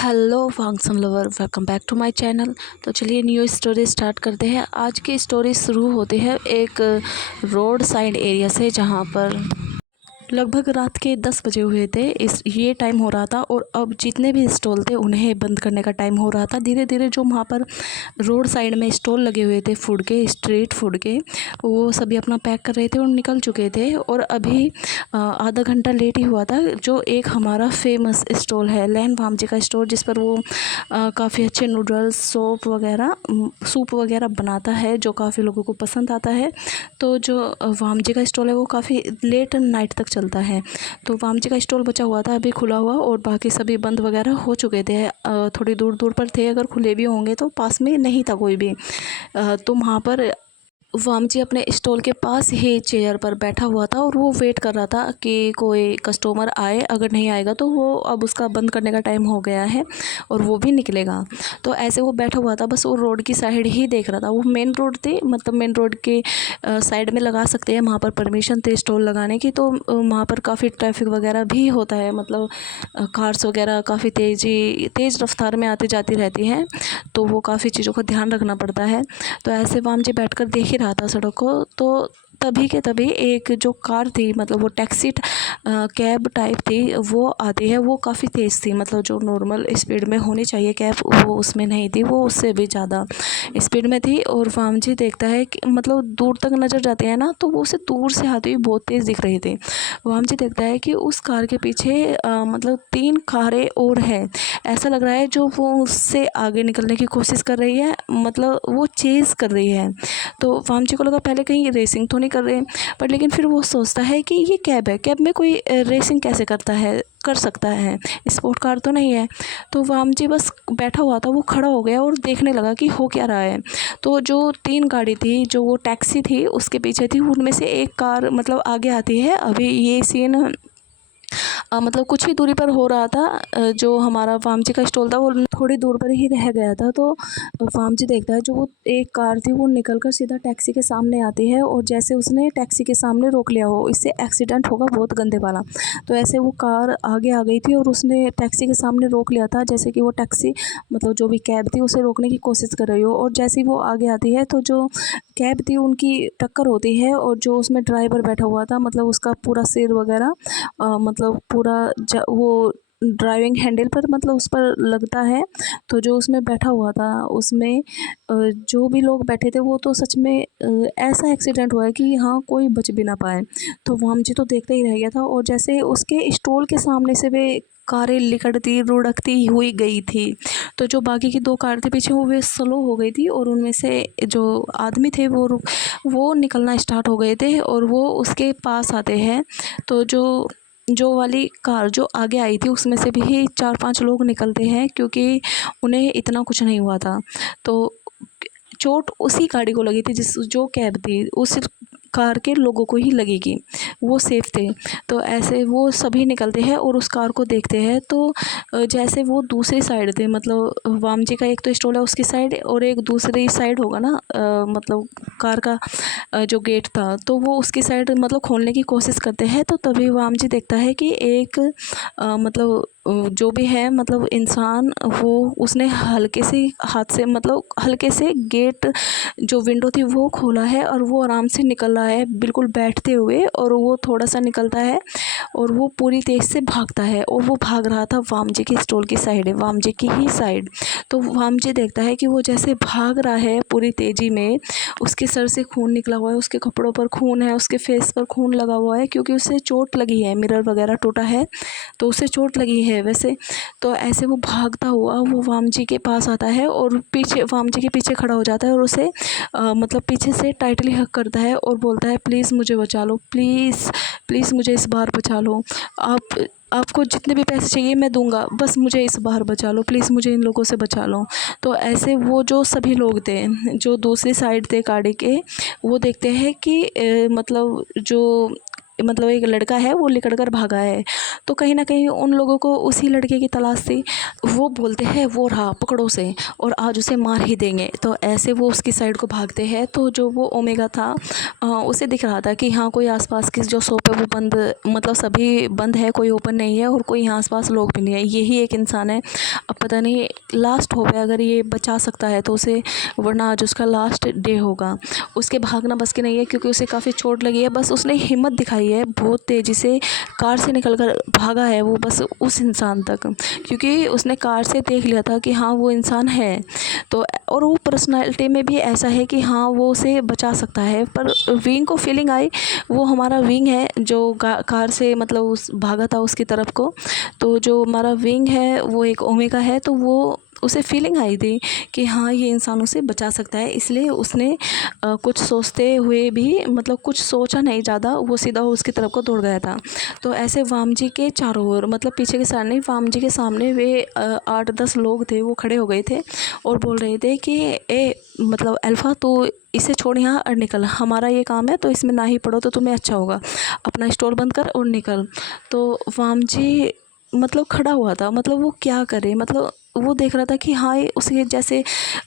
Hello function lover, welcome back to my channel. तो चलिए new story start करते हैं। आज की स्टोरी शुरू होती है एक रोड साइड एरिया से, जहां पर लगभग रात के 10 बजे हुए थे। ये टाइम हो रहा था और अब जितने भी स्टॉल थे उन्हें बंद करने का टाइम हो रहा था। धीरे धीरे जो वहाँ पर रोड साइड में स्टॉल लगे हुए थे फूड के, स्ट्रीट फूड के, वो सभी अपना पैक कर रहे थे और निकल चुके थे। और अभी आधा घंटा लेट ही हुआ था। जो एक हमारा फेमस स्टॉल है लैन भाम जी का स्टोर, जिस पर वो काफ़ी अच्छे नूडल्स, सूप वगैरह बनाता है, जो काफ़ी लोगों को पसंद आता है। तो जो वाम जी का स्टॉल है वो काफ़ी लेट नाइट तक चलता है। तो वाम जी का स्टॉल बचा हुआ था अभी खुला हुआ, और बाकी सभी बंद वगैरह हो चुके थे। थोड़ी दूर दूर पर थे, अगर खुले भी होंगे तो पास में नहीं था कोई भी। तो वहाँ पर वाम जी अपने स्टॉल के पास ही चेयर पर बैठा हुआ था और वो वेट कर रहा था कि कोई कस्टमर आए। अगर नहीं आएगा तो वो अब उसका बंद करने का टाइम हो गया है और वो भी निकलेगा। तो ऐसे वो बैठा हुआ था, बस वो रोड की साइड ही देख रहा था। वो मेन रोड थी, मतलब मेन रोड के साइड में लगा सकते हैं, वहाँ पर परमिशन थी स्टॉल लगाने की। तो वहाँ पर काफ़ी ट्रैफिक वगैरह भी होता है, मतलब कार्स वगैरह काफ़ी तेज़ रफ्तार में आती जाती रहती हैं, तो वो काफ़ी चीज़ों का ध्यान रखना पड़ता है। तो ऐसे वाम जी बैठकर देख ही रहा था सड़क को। तो तभी के तभी एक जो कार थी, मतलब वो टैक्सी कैब टाइप थी, वो आती है। वो काफ़ी तेज़ थी, मतलब जो नॉर्मल स्पीड में होनी चाहिए कैब, वो उसमें नहीं थी, वो उससे भी ज़्यादा स्पीड में थी। और वाम जी देखता है कि मतलब दूर तक नज़र जाते हैं ना, तो वो उसे दूर से आती हुई बहुत तेज़ दिख रही थी। वाम जी देखता है कि उस कार के पीछे मतलब 3 कारें और हैं। ऐसा लग रहा है जो वो उससे आगे निकलने की कोशिश कर रही है, मतलब वो चेज़ कर रही है। तो वाम जी को लगा पहले कहीं रेसिंग तो नहीं कर रहे हैं, पर लेकिन फिर वो सोचता है कि ये कैब है, कैब में कोई रेसिंग कैसे कर सकता है, स्पोर्ट कार तो नहीं है। तो वाम जी बस बैठा हुआ था, वो खड़ा हो गया और देखने लगा कि हो क्या रहा है। तो जो 3 गाड़ी थी, जो वो टैक्सी थी उसके पीछे थी, उनमें से एक कार मतलब आगे आती है। अभी ये सीन मतलब कुछ ही दूरी पर हो रहा था। जो हमारा वाम जी का स्टॉल था वो थोड़ी दूर पर ही रह गया था। तो वाम जी देखता है जो वो एक कार थी वो निकलकर सीधा टैक्सी के सामने आती है, और जैसे उसने टैक्सी के सामने रोक लिया हो, इससे एक्सीडेंट होगा बहुत गंदे वाला। तो ऐसे वो कार आगे आ गई थी और उसने टैक्सी के सामने रोक लिया था, जैसे कि वो टैक्सी मतलब जो भी कैब थी उसे रोकने की कोशिश कर रही हो। और जैसे ही वो आगे आती है तो जो कैब थी उनकी टक्कर होती है, और जो उसमें ड्राइवर बैठा हुआ था, मतलब उसका पूरा सिर वगैरह मतलब पूरा वो ड्राइविंग हैंडल पर मतलब उस पर लगता है। तो जो उसमें बैठा हुआ था उसमें जो भी लोग बैठे थे वो तो सच में ऐसा एक्सीडेंट हुआ है कि हाँ कोई बच भी ना पाए। तो वाम जी तो देखते ही रह गया था, और जैसे उसके स्टॉल के सामने से वे कारें लिकड़ती लुढ़कती हुई गई थी। तो जो बाकी की 2 कार थी पीछे, वो स्लो हो गई थी, और उनमें से जो आदमी थे वो निकलना स्टार्ट हो गए थे और वो उसके पास आते हैं। तो जो वाली कार जो आगे आई थी उसमें से भी 4-5 लोग निकलते हैं, क्योंकि उन्हें इतना कुछ नहीं हुआ था। तो चोट उसी गाड़ी को लगी थी, जो कैब थी उस कार के लोगों को ही लगेगी, वो सेफ थे। तो ऐसे वो सभी निकलते हैं और उस कार को देखते हैं। तो जैसे वो दूसरी साइड थे, मतलब वाम जी का एक तो स्टॉल है उसकी साइड, और एक दूसरी साइड होगा ना, मतलब कार का जो गेट था, तो वो उसकी साइड मतलब खोलने की कोशिश करते हैं। तो तभी वाम जी देखता है कि एक मतलब जो भी है, मतलब इंसान, वो उसने हल्के से हाथ से, मतलब हल्के से गेट जो विंडो थी वो खोला है, और वो आराम से निकल रहा है बिल्कुल बैठते हुए। और वो थोड़ा सा निकलता है और वो पूरी तेज़ से भागता है, और वो भाग रहा था वाम जी के स्टॉल की साइड है, वाम जी की ही साइड। तो वाम जी देखता है कि वो जैसे भाग रहा है पूरी तेज़ी में, उसके सर से खून निकला हुआ है, उसके कपड़ों पर खून है, उसके फेस पर खून लगा हुआ है, क्योंकि उसे चोट लगी है, मिरर वगैरह टूटा है, तो उसे चोट लगी है वैसे। तो ऐसे वो भागता हुआ वो वाम जी के पास आता है, और पीछे वाम जी के पीछे खड़ा हो जाता है, और उसे मतलब पीछे से टाइटली हग करता है और बोलता है, प्लीज़ मुझे बचा लो, प्लीज़ प्लीज़ मुझे इस बार बचा लो। आपको जितने भी पैसे चाहिए मैं दूंगा, बस मुझे इस बार बचा लो, प्लीज़ मुझे इन लोगों से बचा लो। तो ऐसे वो जो सभी लोग थे जो दूसरी साइड थे गाड़ी के, वो देखते हैं कि मतलब जो मतलब एक लड़का है वो निकल कर भागा है। तो कहीं ना कहीं उन लोगों को उसी लड़के की तलाश थी। वो बोलते हैं वो रहा पकड़ो से, और आज उसे मार ही देंगे। तो ऐसे वो उसकी साइड को भागते हैं। तो जो वो ओमेगा था उसे दिख रहा था कि हाँ कोई आसपास की जो शॉप है वो बंद, मतलब सभी बंद है, कोई ओपन नहीं है और कोई यहाँ आसपास लोग भी नहीं है, यही एक इंसान है। अब पता नहीं लास्ट होप है, अगर ये बचा सकता है तो उसे, वरना आज उसका लास्ट डे होगा। उसके भागना बस की नहीं है क्योंकि उसे काफ़ी चोट लगी है। बस उसने हिम्मत दिखाई है, बहुत तेज़ी से कार से निकल कर भागा है वो बस उस इंसान तक, क्योंकि उसने कार से देख लिया था कि हाँ वो इंसान है। तो और वो पर्सनालिटी में भी ऐसा है कि हाँ वो उसे बचा सकता है। पर विंग को फीलिंग आई, वो हमारा विंग है जो कार से मतलब उस भागा था उसकी तरफ को। तो जो हमारा विंग है वो एक ओमेगा है, तो वो उसे फीलिंग आई थी कि हाँ ये इंसान उसे बचा सकता है। इसलिए उसने कुछ सोचते हुए भी, मतलब कुछ सोचा नहीं ज़्यादा, वो सीधा उसकी तरफ को दौड़ गया था। तो ऐसे वाम जी के चारों ओर, मतलब पीछे के साइड नहीं, वाम जी के सामने वे 8-10 लोग थे, वो खड़े हो गए थे और बोल रहे थे कि ए मतलब अल्फ़ा तो इसे छोड़ यहाँ और निकल, हमारा ये काम है तो इसमें ना ही पढ़ो तो तुम्हें अच्छा होगा, अपना स्टोर बंद कर और निकल। तो वाम जी मतलब खड़ा हुआ था, मतलब वो क्या करे, मतलब वो देख रहा था कि हाँ ये उसे जैसे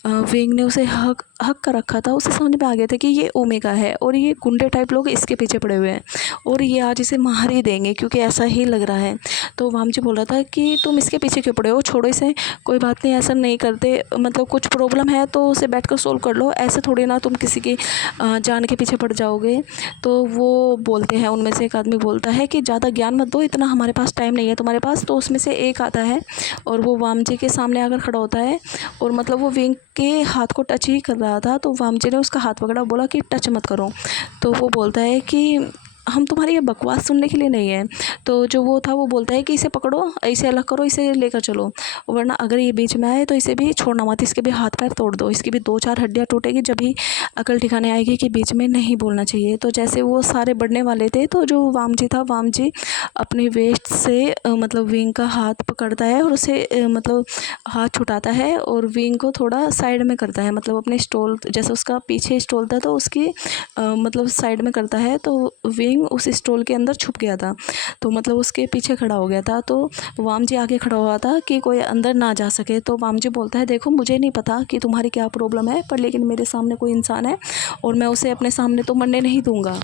विंग ने उसे हक हक कर रखा था, उसे समझ में आ गया था कि ये ओमेगा है और ये गुंडे टाइप लोग इसके पीछे पड़े हुए हैं और ये आज इसे मार ही देंगे, क्योंकि ऐसा ही लग रहा है। तो वाम जी बोल रहा था कि तुम इसके पीछे क्यों पड़े हो, छोड़ो इसे, कोई बात नहीं, ऐसा नहीं करते, मतलब कुछ प्रॉब्लम है तो उसे बैठ कर सोल्व कर लो, ऐसे थोड़ी ना तुम किसी की जान के पीछे पड़ जाओगे। तो वो बोलते हैं, उनमें से एक आदमी बोलता है कि ज़्यादा ज्ञान मत दो, इतना हमारे पास टाइम नहीं है तुम्हारे पास। तो उसमें से एक आता है और वो वाम जी के सामने आकर खड़ा होता है और मतलब वो विंग के हाथ को टच ही कर रहा था। तो वाम जी ने उसका हाथ पकड़ा, बोला कि टच मत करो। तो वो बोलता है कि हम तुम्हारी ये बकवास सुनने के लिए नहीं है। तो जो वो था वो बोलता है कि इसे पकड़ो, इसे अलग करो, इसे लेकर चलो, वरना अगर ये बीच में आए तो इसे भी छोड़ना मत, इसके भी हाथ पैर तोड़ दो, इसकी भी 2-4 हड्डियाँ टूटेगी, जब भी अकल ठिकाने आएगी कि बीच में नहीं बोलना चाहिए। तो जैसे वो सारे बढ़ने वाले थे तो जो वाम जी था, वाम जी अपने वेस्ट से मतलब विंग का हाथ पकड़ता है और उसे मतलब हाथ छुटाता है और विंग को थोड़ा साइड में करता है, मतलब अपने स्टॉल, जैसे उसका पीछे स्टॉल था तो उसकी मतलब साइड में करता है। तो विंग उस स्टॉल के अंदर छुप गया था, तो मतलब उसके पीछे खड़ा हो गया था। तो वाम जी आगे खड़ा हुआ था कि कोई अंदर ना जा सके। तो वाम जी बोलता है देखो मुझे नहीं पता कि तुम्हारी क्या प्रॉब्लम है, पर लेकिन मेरे सामने कोई इंसान है और मैं उसे अपने सामने तो मरने नहीं दूंगा।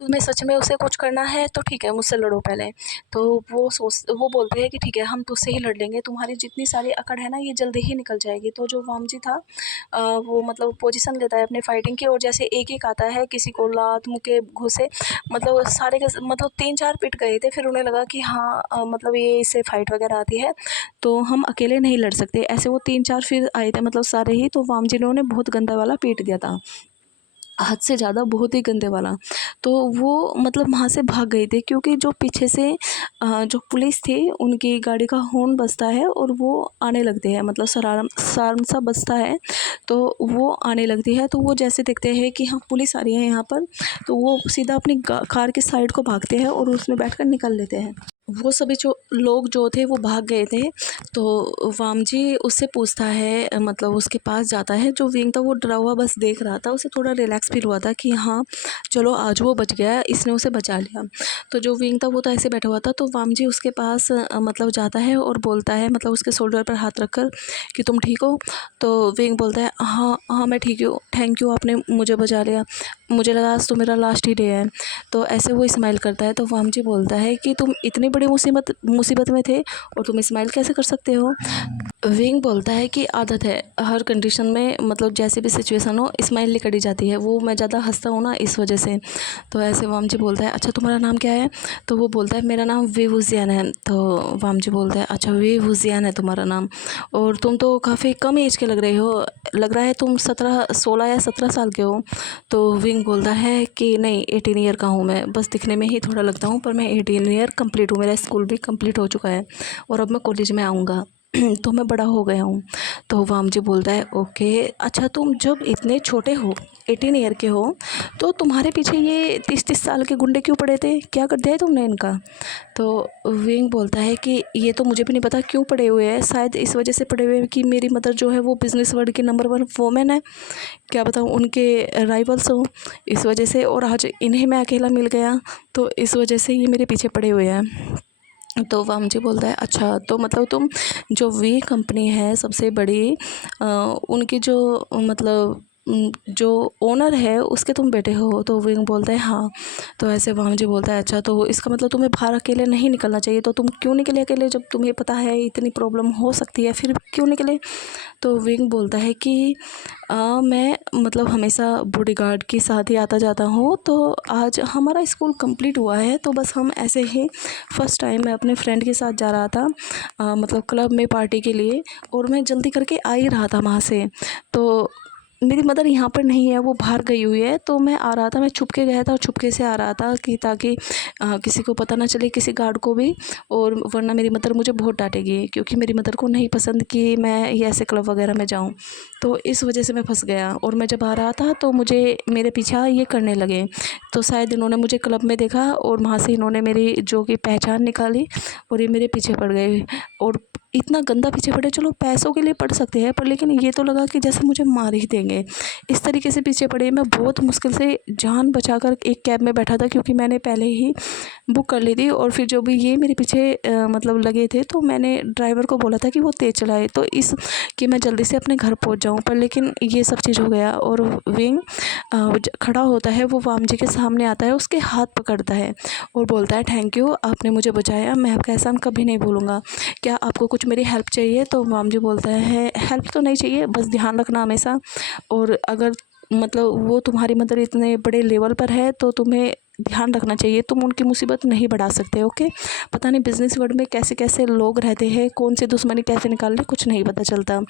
तुम्हें सच में उसे कुछ करना है तो ठीक है, मुझसे लड़ो पहले। तो वो बोलते हैं कि ठीक है हम तुझसे ही लड़ लेंगे, तुम्हारी जितनी सारी अकड़ है ना ये जल्दी ही निकल जाएगी। तो जो वाम जी था वो मतलब पोजीशन लेता है अपने फाइटिंग की, और जैसे एक एक आता है, किसी को लात मुके घुसे, मतलब सारे के मतलब 3-4 पिट गए थे। फिर उन्हें लगा कि हाँ मतलब ये इससे फाइट वगैरह आती है तो हम अकेले नहीं लड़ सकते। ऐसे वो 3-4 फिर आए थे, मतलब सारे ही। तो वाम जी ने उन्हें बहुत गंदा वाला पीट दिया था, हद से ज़्यादा, बहुत ही गंदे वाला। तो वो मतलब वहाँ से भाग गए थे, क्योंकि जो पीछे से जो पुलिस थी उनकी गाड़ी का हॉर्न बजता है और वो आने लगते हैं, मतलब सारम सा बजता है तो वो आने लगती है। तो वो जैसे देखते हैं कि हाँ पुलिस आ रही है यहाँ पर, तो वो सीधा अपनी कार के साइड को भागते हैं और उसमें बैठकर निकल लेते हैं। वो सभी जो लोग जो थे वो भाग गए थे। तो वाम जी उससे पूछता है, मतलब उसके पास जाता है। जो विंग था वो डरा हुआ बस देख रहा था, उसे थोड़ा रिलैक्स फील हुआ था कि हाँ चलो आज वो बच गया, इसने उसे बचा लिया। तो जो विंग था वो तो ऐसे बैठा हुआ था। तो वाम जी उसके पास मतलब जाता है और बोलता है, मतलब उसके शोल्डर पर हाथ रखकर कि तुम ठीक हो। तो विंग बोलता है हाँ हाँ मैं ठीक हूँ, थैंक यू आपने मुझे बचा लिया, मुझे लगा आज तो मेरा लास्ट ही डे है। तो ऐसे वो स्माइल करता है। तो वाम जी बोलता है कि तुम इतनी बड़ी मुसीबत में थे और तुम स्माइल कैसे कर सकते हो। विंग बोलता है कि आदत है हर कंडीशन में, मतलब जैसे भी सिचुएशन हो स्माइल निकल ही जाती है, वो मैं ज़्यादा हंसता हूँ ना इस वजह से। तो ऐसे वाम जी बोलता है अच्छा तुम्हारा नाम क्या है। तो वो बोलता है मेरा नाम वेवुजियान है। तो वाम जी बोलता है अच्छा वेवुजियान है तुम्हारा नाम, और तुम तो काफ़ी कम एज के लग रहे हो, लग रहा है तुम 16 या 17 साल के हो। तो विंग बोलता है कि नहीं 18 ईयर का हूँ मैं, बस दिखने में ही थोड़ा लगता हूँ, पर मैं 18 ईयर कंप्लीट हूँ, मेरा स्कूल भी कंप्लीट हो चुका है और अब मैं कॉलेज में आऊँगा। तो मैं बड़ा हो गया हूँ। तो वाम जी बोलता है ओके, अच्छा तुम जब इतने छोटे हो 18 ईयर के हो तो तुम्हारे पीछे ये 30-30 साल के गुंडे क्यों पड़े थे, क्या कर दिया है तुमने इनका? तो विंग बोलता है कि ये तो मुझे भी नहीं पता क्यों पड़े हुए हैं, शायद इस वजह से पड़े हुए हैं कि मेरी मदर जो है वो बिज़नेस वर्ल्ड की नंबर 1 वोमेन है, क्या बताऊँ उनके राइवल्स हों इस वजह से, और आज इन्हें मैं अकेला मिल गया तो इस वजह से ये मेरे पीछे पड़े हुए हैं। तो वाम जी बोलता है अच्छा तो मतलब तुम जो वी कंपनी है सबसे बड़ी, उनकी जो मतलब जो ओनर है उसके तुम बेटे हो? तो विंग बोलता है हाँ। तो ऐसे वाम जी बोलता है अच्छा तो इसका मतलब तुम्हें बाहर अकेले नहीं निकलना चाहिए, तो तुम क्यों निकले अकेले जब तुम्हें पता है इतनी प्रॉब्लम हो सकती है, फिर क्यों निकले? तो विंग बोलता है कि मैं मतलब हमेशा बॉडीगार्ड के साथ ही आता जाता हूँ, तो आज हमारा स्कूल कंप्लीट हुआ है तो बस हम ऐसे ही फ़र्स्ट टाइम मैं अपने फ्रेंड के साथ जा रहा था मतलब क्लब में पार्टी के लिए, और मैं जल्दी करके आ ही रहा था वहाँ से। तो मेरी मदर यहाँ पर नहीं है, वो बाहर गई हुई है, तो मैं आ रहा था, मैं छुप के गया था और छुपके से आ रहा था कि ताकि किसी को पता ना चले, किसी गार्ड को भी, और वरना मेरी मदर मुझे बहुत डांटेगी क्योंकि मेरी मदर को नहीं पसंद कि मैं ये ऐसे क्लब वगैरह में जाऊँ। तो इस वजह से मैं फंस गया, और मैं जब आ रहा था तो मुझे मेरे पीछा ये करने लगे, तो शायद इन्होंने मुझे क्लब में देखा और वहाँ से इन्होंने मेरी जो कि पहचान निकाली और ये मेरे पीछे पड़ गए, और इतना गंदा पीछे पड़े, चलो पैसों के लिए पड़ सकते हैं पर लेकिन ये तो लगा कि जैसे मुझे मार ही देंगे, इस तरीके से पीछे पड़े। मैं बहुत मुश्किल से जान बचाकर एक कैब में बैठा था क्योंकि मैंने पहले ही बुक कर ली थी, और फिर जो भी ये मेरे पीछे मतलब लगे थे तो मैंने ड्राइवर को बोला था कि वो तेज़ चलाए तो इस कि मैं जल्दी से अपने घर पहुंच जाऊं, पर लेकिन ये सब चीज़ हो गया। और विंग खड़ा होता है, वो वाम जी के सामने आता है, उसके हाथ पकड़ता है और बोलता है थैंक यू, आपने मुझे बचाया, मैं आपका एहसान कभी नहीं भूलूंगा, क्या आपको कुछ मेरी हेल्प चाहिए? तो वाम जी बोलता है हेल्प तो नहीं चाहिए, बस ध्यान रखना हमेशा, और अगर मतलब वो तुम्हारी मदर इतने बड़े लेवल पर है तो तुम्हें ध्यान रखना चाहिए, तुम उनकी मुसीबत नहीं बढ़ा सकते। ओके, पता नहीं बिजनेस वर्ल्ड में कैसे कैसे लोग रहते हैं, कौन सी दुश्मनी कैसे निकाल ले कुछ नहीं पता चलता।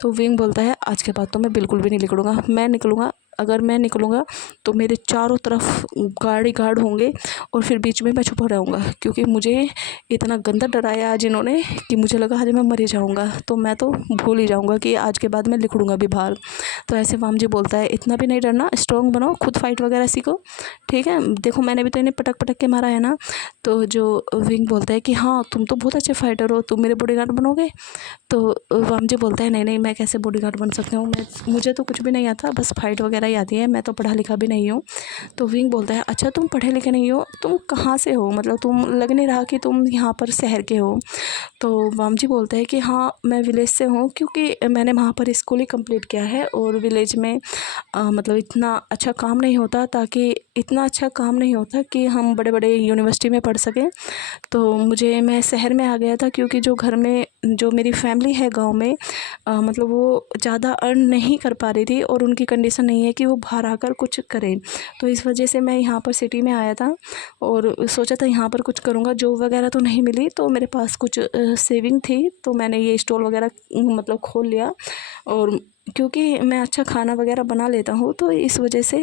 तो विंग बोलता है आज के बाद तो मैं बिल्कुल भी नहीं निकलूँगा, मैं निकलूँगा, अगर मैं निकलूँगा तो मेरे चारों तरफ गार्ड होंगे और फिर बीच में मैं छुपा रहूँगा, क्योंकि मुझे इतना गंदा डराया आज इन्होंने कि मुझे लगा आज मैं मर ही जाऊँगा, तो मैं तो भूल ही जाऊँगा कि आज के बाद मैं निकलूँगा भी बाहर। तो ऐसे वाम जी बोलता है इतना भी नहीं डरना, स्ट्रॉन्ग बनो, खुद फाइट वगैरह सीखो, ठीक है, देखो मैंने भी तो इन्हें पटक पटक के मारा है ना। तो जो विंग बोलता है कि हाँ तुम तो बहुत अच्छे फाइटर हो, तुम मेरे बॉडीगार्ड बनोगे? तो वाम जी बोलता है नहीं नहीं, मैं कैसे बॉडीगार्ड बन सकता हूँ, मुझे तो कुछ भी नहीं आता, बस फाइट वगैरह ही आती है, मैं तो पढ़ा लिखा भी नहीं हूँ। तो विंग बोलता है अच्छा तुम पढ़े लिखे नहीं हो, तुम कहाँ से हो, मतलब तुम लग नहीं रहा कि तुम यहाँ पर शहर के हो। तो वाम जी बोलते हैं कि हाँ मैं विलेज से हूँ, क्योंकि मैंने वहाँ पर स्कूल ही कंप्लीट किया है, और विलेज में मतलब इतना अच्छा काम नहीं होता, ताकि इतना अच्छा काम नहीं होता कि हम बड़े बड़े यूनिवर्सिटी में पढ़ सकें। तो मैं शहर में आ गया था क्योंकि जो घर में जो मेरी फैमिली है गांव में, मतलब वो ज़्यादा अर्न नहीं कर पा रही थी, और उनकी कंडीशन नहीं है कि वो बाहर आकर कुछ करें, तो इस वजह से मैं यहाँ पर सिटी में आया था और सोचा था यहाँ पर कुछ करूँगा। जॉब वगैरह तो नहीं मिली, तो मेरे पास कुछ सेविंग थी, तो मैंने ये स्टॉल वगैरह मतलब खोल लिया, और क्योंकि मैं अच्छा खाना वगैरह बना लेता हूँ तो इस वजह से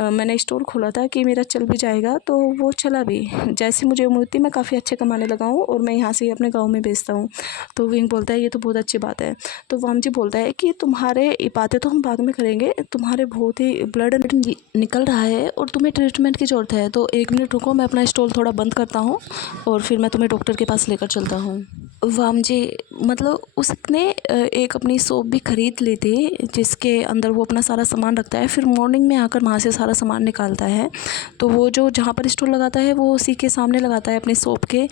मैंने स्टोर खोला था कि मेरा चल भी जाएगा, तो वो चला भी, जैसे मुझे उम्मीद थी मैं काफ़ी अच्छे कमाने लगा हूँ, और मैं यहाँ से ही अपने गांव में बेचता हूँ। तो विंग बोलता है ये तो बहुत अच्छी बात है। तो वाम जी बोलता है कि तुम्हारे बातें तो हम बाद में करेंगे, तुम्हारे बहुत ही ब्लड निकल रहा है और तुम्हें ट्रीटमेंट की ज़रूरत है, तो 1 मिनट रुको, मैं अपना स्टॉल थोड़ा बंद करता हूँ और फिर मैं तुम्हें डॉक्टर के पास लेकर चलता हूँ। वाम जी मतलब उसने एक अपनी शॉप भी ख़रीद ली थी जिसके अंदर वो अपना सारा सामान रखता है, फिर मॉर्निंग में आकर वहाँ से सारा सामान निकालता है। तो वो जो जहाँ पर स्टोर लगाता है वो उसी के सामने लगाता है अपनी शॉप के,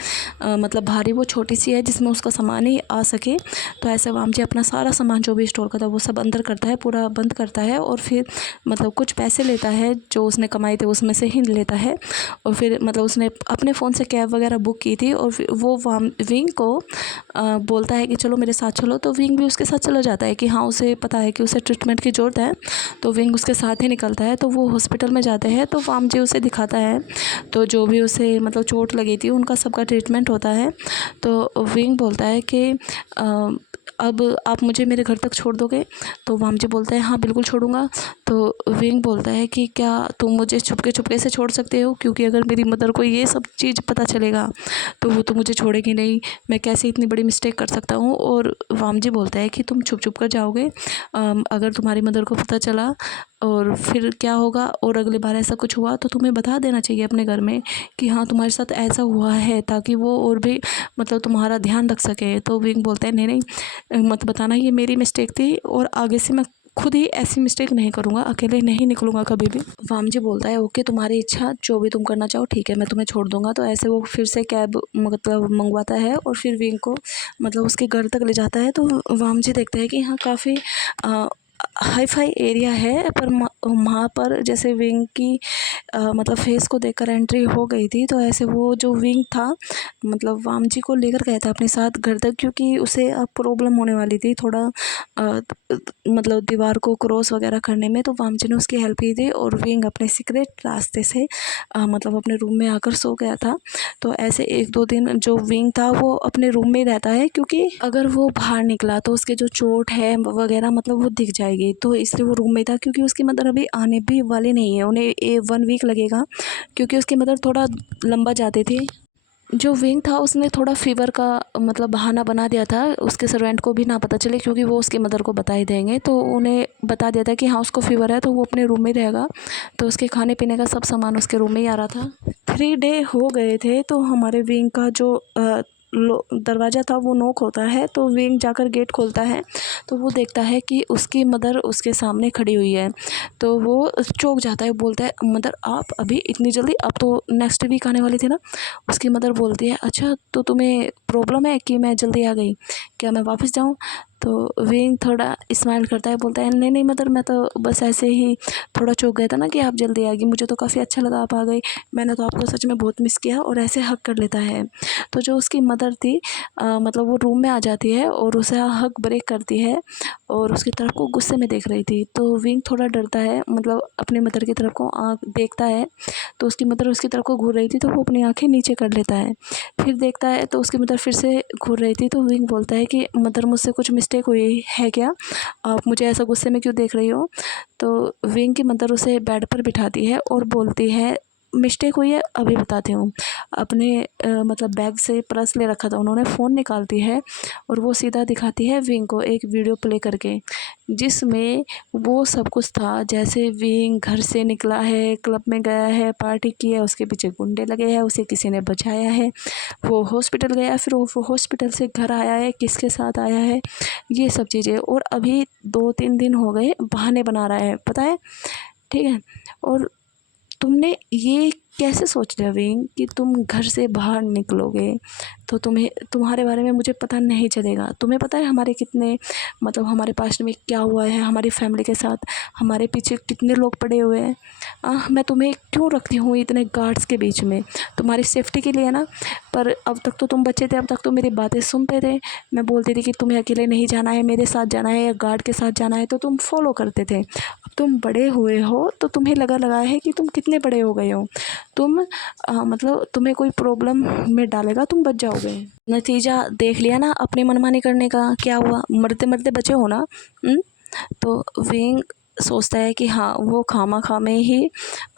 मतलब भारी वो छोटी सी है जिसमें उसका सामान ही आ सके। तो ऐसे वाम जी अपना सारा सामान जो भी स्टोर का था वो सब अंदर करता है, पूरा बंद करता है, और फिर मतलब कुछ पैसे लेता है जो उसने कमाए थे उसमें से ही लेता है, और फिर मतलब उसने अपने फ़ोन से कैब वगैरह बुक की थी, और फिर वो विंग को बोलता है कि चलो मेरे साथ चलो, तो विंग भी उसके साथ चला जाता है कि हाँ उसे पता है कि उसे ट्रीटमेंट की ज़रूरत है, तो विंग उसके साथ ही निकलता है। तो वो हॉस्पिटल में जाते हैं, तो वाम जी उसे दिखाता है, तो जो भी उसे मतलब चोट लगी थी उनका सबका ट्रीटमेंट होता है। तो विंग बोलता है कि अब आप मुझे मेरे घर तक छोड़ दोगे? तो वामजी बोलता है हाँ बिल्कुल छोड़ूंगा। तो विंग बोलता है कि क्या तुम मुझे छुपके से छोड़ सकते हो, क्योंकि अगर मेरी मदर को ये सब चीज़ पता चलेगा तो वो तो मुझे छोड़ेगी नहीं, मैं कैसे इतनी बड़ी मिस्टेक कर सकता हूँ। और वामजी बोलता है कि तुम छुप कर जाओगे, अगर तुम्हारी मदर को पता चला और फिर क्या होगा, और अगली बार ऐसा कुछ हुआ तो तुम्हें बता देना चाहिए अपने घर में कि हाँ तुम्हारे साथ ऐसा हुआ है, ताकि वो और भी मतलब तुम्हारा ध्यान रख सके। तो विंग बोलता है नहीं नहीं मत बताना, ये मेरी मिस्टेक थी और आगे से मैं खुद ही ऐसी मिस्टेक नहीं करूँगा, अकेले नहीं निकलूँगा कभी भी। वामजी बोलता है ओके तुम्हारी इच्छा, जो भी तुम करना चाहो ठीक है, मैं तुम्हें छोड़ दूँगा। तो ऐसे वो फिर से कैब मतलब मंगवाता है और फिर विंग को मतलब उसके घर तक ले जाता है। तो वामजी देखता है कि हाँ काफ़ी हाई फाई एरिया है, पर वहाँ पर जैसे विंग की मतलब फेस को देखकर एंट्री हो गई थी। तो ऐसे वो जो विंग था मतलब वामजी को लेकर गया था अपने साथ घर तक, क्योंकि उसे अब प्रॉब्लम होने वाली थी थोड़ा मतलब दीवार को क्रॉस वगैरह करने में। तो वामजी ने उसकी हेल्प की थी और विंग अपने सीक्रेट रास्ते से मतलब अपने रूम में आकर सो गया था। तो ऐसे 1-2 दिन जो विंग था वो अपने रूम में रहता है, क्योंकि अगर वो बाहर निकला तो उसके जो चोट है वगैरह मतलब वो दिख जाएगी, तो इसलिए वो रूम में था। क्योंकि उसकी मदर अभी आने भी वाली नहीं है, उन्हें 1 वीक लगेगा, क्योंकि उसकी मदर थोड़ा लंबा जाती थी। जो विंग था उसने थोड़ा फ़ीवर का मतलब बहाना बना दिया था, उसके सर्वेंट को भी ना पता चले, क्योंकि वो उसकी मदर को बता ही देंगे। तो उन्हें बता दिया था कि हाँ उसको फ़ीवर है, तो वो अपने रूम में रहेगा। तो उसके खाने पीने का सब सामान उसके रूम में ही आ रहा था। 3 डे हो गए थे, तो हमारे विंग का जो दरवाज़ा था वो नॉक होता है। तो विंग जाकर गेट खोलता है, तो वो देखता है कि उसकी मदर उसके सामने खड़ी हुई है। तो वो चौंक जाता है, बोलता है मदर आप अभी इतनी जल्दी, अब तो नेक्स्ट वीक आने वाली थी ना। उसकी मदर बोलती है अच्छा तो तुम्हें प्रॉब्लम है कि मैं जल्दी आ गई, क्या मैं वापस जाऊँ? तो विंग थोड़ा स्माइल करता है, बोलता है नहीं नहीं मदर, मैं तो बस ऐसे ही थोड़ा चौंक गया था ना कि आप जल्दी आ गई, मुझे तो काफ़ी अच्छा लगा आप आ गई, मैंने तो आपको सच में बहुत मिस किया। और ऐसे हक कर लेता है। तो जो उसकी मदर थी मतलब वो रूम में आ जाती है और उसे हक ब्रेक करती है और उसकी तरफ को गुस्से में देख रही थी। तो विंग थोड़ा डरता है, मतलब अपनी मदर की तरफ को आँख देखता है, तो उसकी मदर उसकी तरफ को घूर रही थी, तो वो अपनी आँखें नीचे कर लेता है। फिर देखता है तो उसकी मदर फिर से घूर रही थी। तो विंग बोलता है कि मदर मुझसे कुछ मिस्टेक हुई है क्या, आप मुझे ऐसा गुस्से में क्यों देख रही हो? तो विंग की मदर उसे बेड पर बिठाती है और बोलती है मिस्टेक हुई है अभी बताती हूँ। अपने मतलब बैग से पर्स ले रखा था उन्होंने, फ़ोन निकालती है और वो सीधा दिखाती है विंग को एक वीडियो प्ले करके, जिसमें वो सब कुछ था। जैसे विंग घर से निकला है, क्लब में गया है, पार्टी की है, उसके पीछे गुंडे लगे हैं, उसे किसी ने बचाया है, वो हॉस्पिटल गया, फिर वो हॉस्पिटल से घर आया है, किसके साथ आया है, ये सब चीज़ें। और अभी 2-3 दिन हो गए बहाने बना रहा है, पता है, ठीक है। और तुमने ये कैसे सोच लिया विंग कि तुम घर से बाहर निकलोगे तो तुम्हें तुम्हारे बारे में मुझे पता नहीं चलेगा? तुम्हें पता है हमारे कितने मतलब हमारे पास्ट में क्या हुआ है, हमारी फैमिली के साथ हमारे पीछे कितने लोग पड़े हुए हैं। मैं तुम्हें क्यों रखती हूँ इतने गार्ड्स के बीच में, तुम्हारी सेफ्टी के लिए ना। पर अब तक तो तुम बच्चे थे, अब तक तो मेरी बातें सुनते थे। मैं बोलती थी कि तुम्हें अकेले नहीं जाना है, मेरे साथ जाना है या गार्ड के साथ जाना है, तो तुम फॉलो करते थे। अब तुम बड़े हुए हो तो तुम्हें लगा है कि तुम कितने बड़े हो गए हो, तुम मतलब तुम्हें कोई प्रॉब्लम में डालेगा, तुम बच जाओगे। नतीजा देख लिया ना अपनी मनमानी करने का, क्या हुआ, मरते मरते बचे हो ना। तो विंग सोचता है कि हाँ वो खामा में ही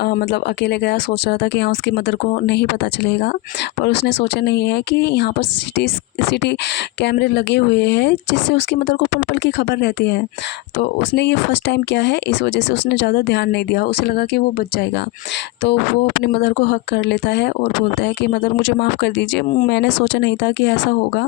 मतलब अकेले गया, सोच रहा था कि हाँ उसकी मदर को नहीं पता चलेगा, पर उसने सोचा नहीं है कि यहाँ पर सिटी कैमरे लगे हुए हैं, जिससे उसकी मदर को पल पल की खबर रहती है। तो उसने ये फर्स्ट टाइम किया है, इस वजह से उसने ज़्यादा ध्यान नहीं दिया, उसे लगा कि वो बच जाएगा। तो वो अपनी मदर को हक कर लेता है और बोलता है कि मदर मुझे माफ़ कर दीजिए, मैंने सोचा नहीं था कि ऐसा होगा,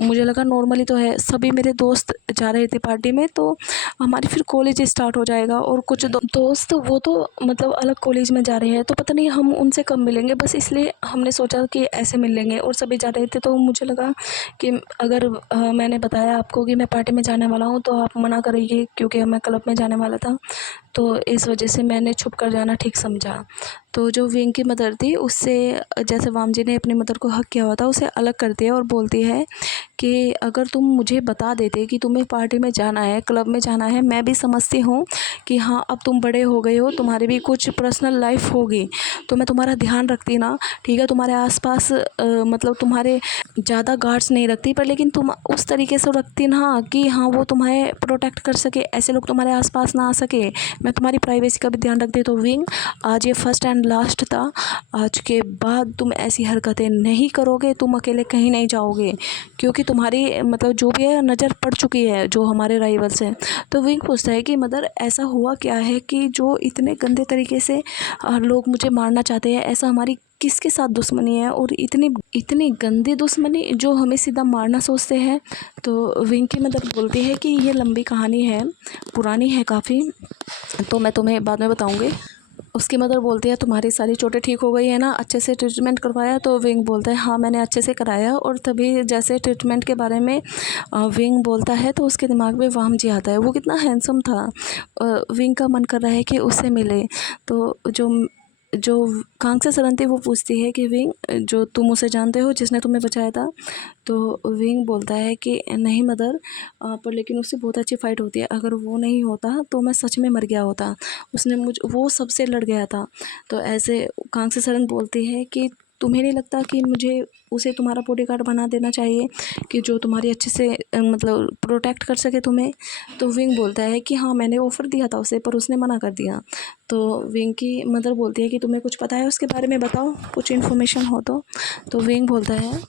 मुझे लगा नॉर्मली तो है, सभी मेरे दोस्त जा रहे थे पार्टी में, तो हमारी फिर कॉलेज स्टार्ट हो जाएगा और कुछ दोस्त वो तो मतलब अलग कॉलेज में जा रहे हैं, तो पता नहीं हम उनसे कब मिलेंगे, बस इसलिए हमने सोचा कि ऐसे मिल लेंगे। और सभी जा रहे थे तो मुझे लगा कि अगर मैंने बताया आपको कि मैं पार्टी में जाने वाला हूँ तो आप मना करेंगे, क्योंकि मैं क्लब में जाने वाला था, तो इस वजह से मैंने छुप कर जाना ठीक समझा। तो जो विंग की मदर थी उससे जैसे वामजी ने अपनी मदर को हक किया हुआ था, उसे अलग करती है और बोलती है कि अगर तुम मुझे बता देते कि तुम्हें पार्टी में जाना है, क्लब में जाना है, मैं भी समझती हूँ कि हाँ अब तुम बड़े हो गए हो, तुम्हारी भी कुछ पर्सनल लाइफ होगी, तो मैं तुम्हारा ध्यान रखती ना, ठीक है, तुम्हारे आसपास मतलब तुम्हारे ज़्यादा गार्ड्स नहीं रखती, पर लेकिन तुम उस तरीके से रखती ना कि हाँ वो तुम्हें प्रोटेक्ट कर सके, ऐसे लोग तुम्हारे आसपास ना आ सके, मैं तुम्हारी प्राइवेसी का भी ध्यान रखती। तो विंग, आज ये फर्स्ट एंड लास्ट था, आज के बाद तुम ऐसी हरकतें नहीं करोगे, तुम अकेले कहीं नहीं जाओगे, क्योंकि तुम्हारी मतलब जो भी है नज़र पड़ चुकी है जो हमारे राइवल्स हैं। तो विंग पूछता है कि मदर ऐसा हुआ क्या है कि जो इतने गंदे तरीके से लोग मुझे मारना चाहते हैं, ऐसा हमारी किसके साथ दुश्मनी है, और इतनी इतनी गंदी दुश्मनी जो हमें सीधा मारना सोचते हैं। तो विंग की मदर बोलती है कि ये लंबी कहानी है, पुरानी है काफ़ी, तो मैं तुम्हें बाद में बताऊंगी। उसकी मदर बोलती है तुम्हारी सारी चोटें ठीक हो गई है ना, अच्छे से ट्रीटमेंट करवाया? तो विंग बोलता है हाँ मैंने अच्छे से कराया। और तभी जैसे ट्रीटमेंट के बारे में विंग बोलता है तो उसके दिमाग में वाम जी आता है। वो कितना हैंडसम था, विंग का मन कर रहा है कि उससे मिले। तो जो कांगसा सरन थी वो पूछती है कि विंग, जो तुम उसे जानते हो जिसने तुम्हें बचाया था? तो विंग बोलता है कि नहीं मदर, पर लेकिन उससे बहुत अच्छी फ़ाइट होती है, अगर वो नहीं होता तो मैं सच में मर गया होता, उसने वो सबसे लड़ गया था। तो ऐसे कांगसा सरन बोलती है कि तुम्हें नहीं लगता कि मुझे उसे तुम्हारा बॉडीगार्ड बना देना चाहिए, कि जो तुम्हारी अच्छे से मतलब प्रोटेक्ट कर सके तुम्हें? तो विंग बोलता है कि हाँ मैंने ऑफ़र दिया था उसे, पर उसने मना कर दिया। तो विंग की मदर बोलती है कि तुम्हें कुछ पता है उसके बारे में, बताओ कुछ इन्फॉर्मेशन हो तो विंग बोलता है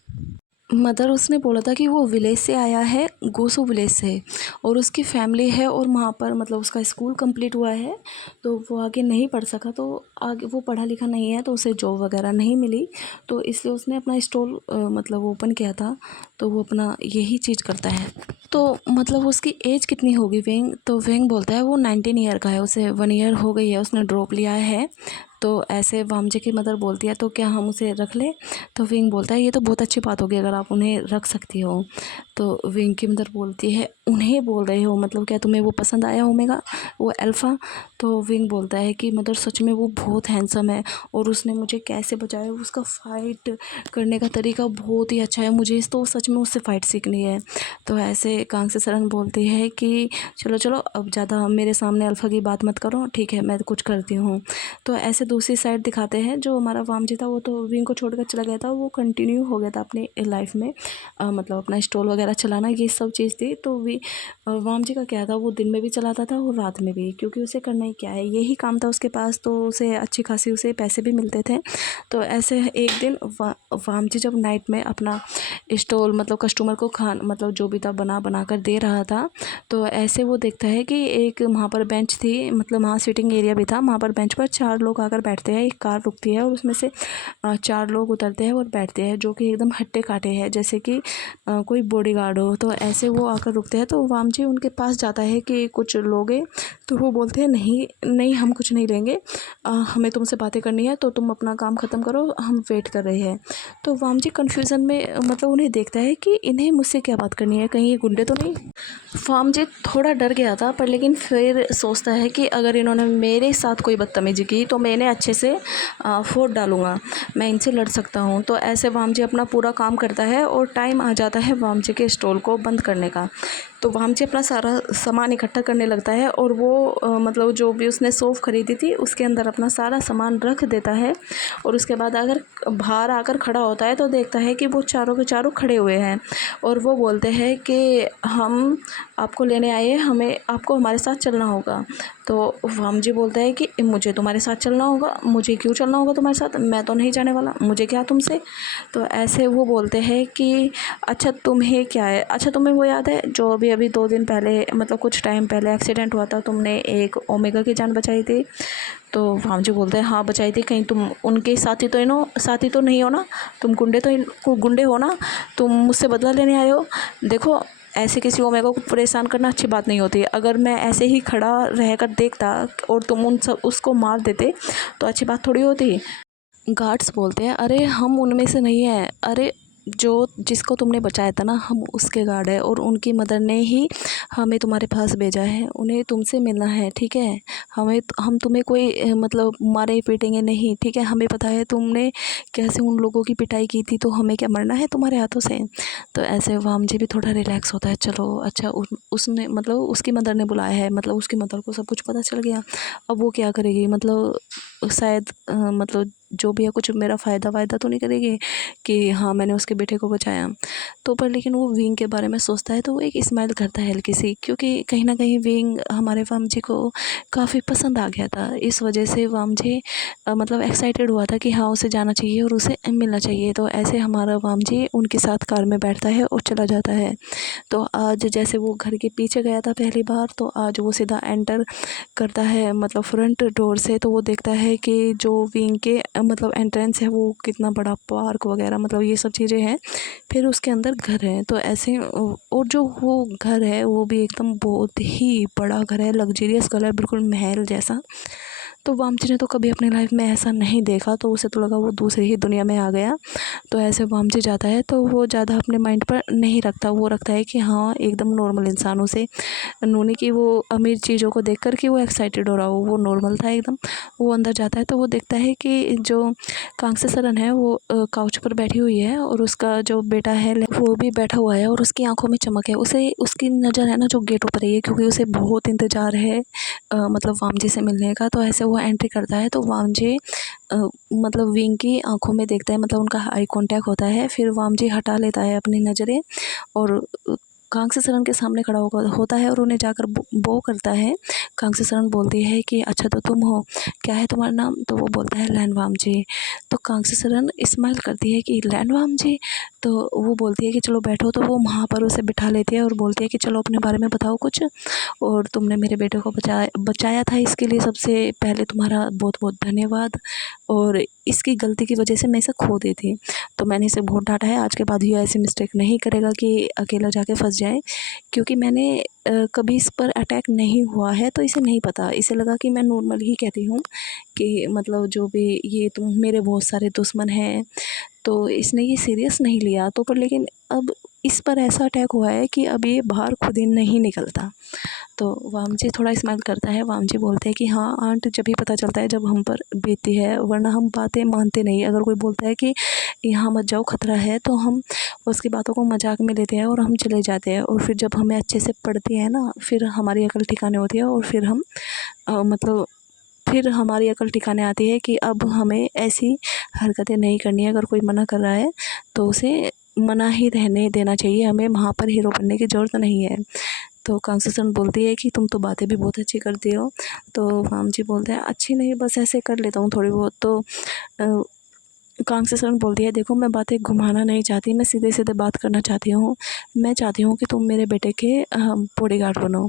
मदर, उसने बोला था कि वो विलेज से आया है, गोसू विलेज से, और उसकी फैमिली है, और वहाँ पर मतलब उसका स्कूल कंप्लीट हुआ है, तो वो आगे नहीं पढ़ सका, तो आगे वो पढ़ा लिखा नहीं है, तो उसे जॉब वगैरह नहीं मिली, तो इसलिए उसने अपना स्टॉल मतलब ओपन किया था, तो वो अपना यही चीज़ करता है। तो मतलब उसकी एज कितनी होगी विंग? तो विंग बोलता है वो 19 ईयर का है, उसे 1 ईयर हो गई है, उसने ड्रॉप लिया है। तो ऐसे वामजे की मदर बोलती है तो क्या हम उसे रख लें? तो विंग बोलता है ये तो बहुत अच्छी बात होगी अगर आप उन्हें रख सकती हो। तो विंग की मदर बोलती है उन्हें बोल रहे हो, मतलब क्या तुम्हें वो पसंद आया ओमेगा, वो अल्फ़ा? तो विंग बोलता है कि मदर सच में वो बहुत हैंडसम है, और उसने मुझे कैसे बचाया, उसका फ़ाइट करने का तरीका बहुत ही अच्छा है, मुझे तो सच में उससे फ़ाइट सीखनी है। तो ऐसे कांगसे सरन बोलती है कि चलो चलो अब ज़्यादा मेरे सामने अल्फ़ा की बात मत करो, ठीक है मैं कुछ करती हूँ। तो ऐसे दूसरी साइड दिखाते हैं, जो हमारा वामजी था वो तो विंग को छोड़कर चला गया था, वो कंटिन्यू हो गया था अपनी लाइफ में, मतलब अपना स्टॉल वगैरह चलाना, ये सब चीज़ थी। तो वामजी का क्या था, वो दिन में भी चलाता था और रात में भी, क्योंकि उसे करना ही क्या है, यही काम था उसके पास, तो उसे अच्छी खासी उसे पैसे भी मिलते थे। तो ऐसे एक दिन वामजी जब नाइट में अपना स्टॉल मतलब कस्टमर को मतलब जो भी था बना बना कर दे रहा था, तो ऐसे वो देखता है कि एक वहाँ पर बेंच थी, मतलब वहाँ सिटिंग एरिया भी था, वहाँ पर बेंच पर 4 लोग आकर बैठते हैं, एक कार रुकती है और उसमें से 4 लोग उतरते हैं और बैठते हैं, जो कि एकदम हट्टे काटे हैं, जैसे कि कोई बॉडीगार्ड हो। तो ऐसे वो आकर रुकते हैं, तो वामजी उनके पास जाता है कि कुछ लोगे? तो वो बोलते हैं नहीं नहीं हम कुछ नहीं लेंगे, हमें तुमसे बातें करनी है, तो तुम अपना काम ख़त्म करो, हम वेट कर रहे हैं। तो वामजी कन्फ्यूज़न में मतलब उन्हें देखता है कि इन्हें मुझसे क्या बात करनी है, कहीं ये गुंडे तो नहीं? वामजी थोड़ा डर गया था, पर लेकिन फिर सोचता है कि अगर इन्होंने मेरे साथ कोई बदतमीजी की तो मैं इन्हें अच्छे से फोड़ डालूँगा, मैं इनसे लड़ सकता हूँ। तो ऐसे वामजी अपना पूरा काम करता है और टाइम आ जाता है वामजी के स्टॉल को बंद करने का। तो वामजी अपना सारा सामान इकट्ठा करने लगता है, और वो मतलब जो भी उसने सौंफ खरीदी थी उसके अंदर अपना सारा सामान रख देता है, और उसके बाद अगर बाहर आकर खड़ा होता है तो देखता है कि वो चारों के चारों खड़े हुए हैं, और वो बोलते हैं कि हम आपको लेने आए हैं, हमें आपको हमारे साथ चलना होगा। तो वामजी बोलता है कि मुझे तुम्हारे साथ चलना होगा? मुझे क्यों चलना होगा तुम्हारे साथ, मैं तो नहीं जाने वाला, मुझे क्या तुमसे? तो ऐसे वो बोलते हैं कि अच्छा तुम्हें क्या है, अच्छा तुम्हें वो याद है जो अभी अभी 2 दिन पहले मतलब कुछ टाइम पहले एक्सीडेंट हुआ था, तुमने एक ओमेगा की जान बचाई थी? तो वामजी बोलते हैं हाँ बचाई थी, कहीं तुम उनके साथी तो नहीं हो ना, तुम गुंडे हो ना, तुम मुझसे बदला लेने आए हो? देखो ऐसे किसी ओमेगा को परेशान करना अच्छी बात नहीं होती, अगर मैं ऐसे ही खड़ा रहकर देखता और तुम उसको मार देते तो अच्छी बात थोड़ी होती। गार्ड्स बोलते हैं अरे हम उनमें से नहीं हैं, अरे जो जिसको तुमने बचाया था ना, हम उसके गार्ड हैं और उनकी मदर ने ही हमें तुम्हारे पास भेजा है। उन्हें तुमसे मिलना है, ठीक है। हम तुम्हें कोई मतलब मारे पीटेंगे नहीं, ठीक है। हमें पता है तुमने कैसे उन लोगों की पिटाई की थी, तो हमें क्या मरना है तुम्हारे हाथों से। तो ऐसे वाम जी भी थोड़ा रिलैक्स होता है। चलो अच्छा, उसने मतलब उसकी मदर ने बुलाया है, मतलब उसकी मदर को सब कुछ पता चल गया। अब वो क्या करेगी, मतलब शायद मतलब जो भी है कुछ मेरा फ़ायदा वायदा तो नहीं करेगी कि हाँ मैंने उसके बेटे को बचाया। तो पर लेकिन वो विंग के बारे में सोचता है तो वो एक स्माइल करता है हल्की सी, क्योंकि कहीं ना कहीं विंग हमारे वाम जी को काफ़ी पसंद आ गया था। इस वजह से वाम जी मतलब एक्साइटेड हुआ था कि हाँ उसे जाना चाहिए और उसे मिलना चाहिए। तो ऐसे हमारा वाम जी उनके साथ कार में बैठता है और चला जाता है। तो आज जैसे वो घर के पीछे गया था पहली बार, तो आज वो सीधा एंटर करता है मतलब फ्रंट डोर से। तो वो देखता है कि जो विंग के मतलब एंट्रेंस है वो कितना बड़ा पार्क वगैरह मतलब ये सब चीज़ें हैं। फिर उसके अंदर घर है, तो ऐसे और जो वो घर है वो भी एकदम बहुत ही बड़ा घर है, लग्जरियस घर है, बिल्कुल महल जैसा। तो वामची ने तो कभी अपनी लाइफ में ऐसा नहीं देखा, तो उसे तो लगा वो दूसरी ही दुनिया में आ गया। तो ऐसे वामची जाता है तो वो ज़्यादा अपने माइंड पर नहीं रखता, वो रखता है कि हाँ एकदम नॉर्मल इंसानों से नूनी की वो अमीर चीज़ों को देखकर कि वो एक्साइटेड हो रहा हो, वो नॉर्मल था एकदम। वो अंदर जाता है तो वो देखता है कि जो कांस्य सरन है वो काउच पर बैठी हुई है और उसका जो बेटा है वो भी बैठा हुआ है और उसकी आंखों में चमक है। उसे उसकी नज़र है ना जो गेटों पर है, क्योंकि उसे बहुत इंतज़ार है मतलब वाम जी से मिलने का। तो ऐसे वो एंट्री करता है तो वाम जी मतलब विंग की आंखों में देखता है, मतलब उनका आई कांटेक्ट होता है। फिर वाम जी हटा लेता है अपनी नज़रें और कांस्य सरन के सामने खड़ा होता है और उन्हें जाकर बो करता है। कांस्य सरन बोलती है कि अच्छा तो तुम हो, क्या है तुम्हारा नाम? तो वो बोलता है लैनवाम जी। तो कांस्य सरन स्माइल करती है कि लैनवाम जी। तो वो बोलती है कि चलो बैठो। तो वो वहाँ पर उसे बिठा लेती है और बोलती है कि चलो अपने बारे में बताओ कुछ, और तुमने मेरे बेटे को बचाया था, इसके लिए सबसे पहले तुम्हारा बहुत बहुत धन्यवाद। और इसकी गलती की वजह से मैं इसे खो दी थी, तो मैंने इसे बहुत डांटा है। आज के बाद ये ऐसी मिस्टेक नहीं करेगा कि अकेला जाके फंस जाए, क्योंकि मैंने कभी इस पर अटैक नहीं हुआ है तो इसे नहीं पता। इसे लगा कि मैं नॉर्मल ही कहती हूँ कि मतलब जो भी ये तुम मेरे बहुत सारे दुश्मन हैं, तो इसने ये सीरियस नहीं लिया। तो पर लेकिन अब इस पर ऐसा अटैक हुआ है कि अब ये बाहर खुद ही नहीं निकलता। तो वामजी थोड़ा स्माइल करता है। वामजी बोलते हैं कि हाँ आंट, जब ही पता चलता है जब हम पर बीतती है, वरना हम बातें मानते नहीं। अगर कोई बोलता है कि यहाँ मत जाओ खतरा है, तो हम उसकी बातों को मजाक में लेते हैं और हम चले जाते हैं। और फिर जब हमें अच्छे से पड़ती है ना, फिर हमारी अकल ठिकाने होती है और फिर हम मतलब फिर हमारी अकल ठिकाने आती है कि अब हमें ऐसी हरकतें नहीं करनी है। अगर कोई मना कर रहा है तो उसे मना ही रहने देना चाहिए, हमें वहाँ पर हीरो बनने की ज़रूरत नहीं है। तो कांग्रेसन बोलती है कि तुम तो बातें भी बहुत अच्छी करती हो। तो वाम जी बोलते हैं अच्छी नहीं, बस ऐसे कर लेता हूँ थोड़ी बहुत। तो कांग्रेसन बोलती है देखो मैं बातें घुमाना नहीं चाहती, मैं सीधे सीधे बात करना चाहती हूँ। मैं चाहती हूँ कि तुम मेरे बेटे के बॉडीगार्ड बनो।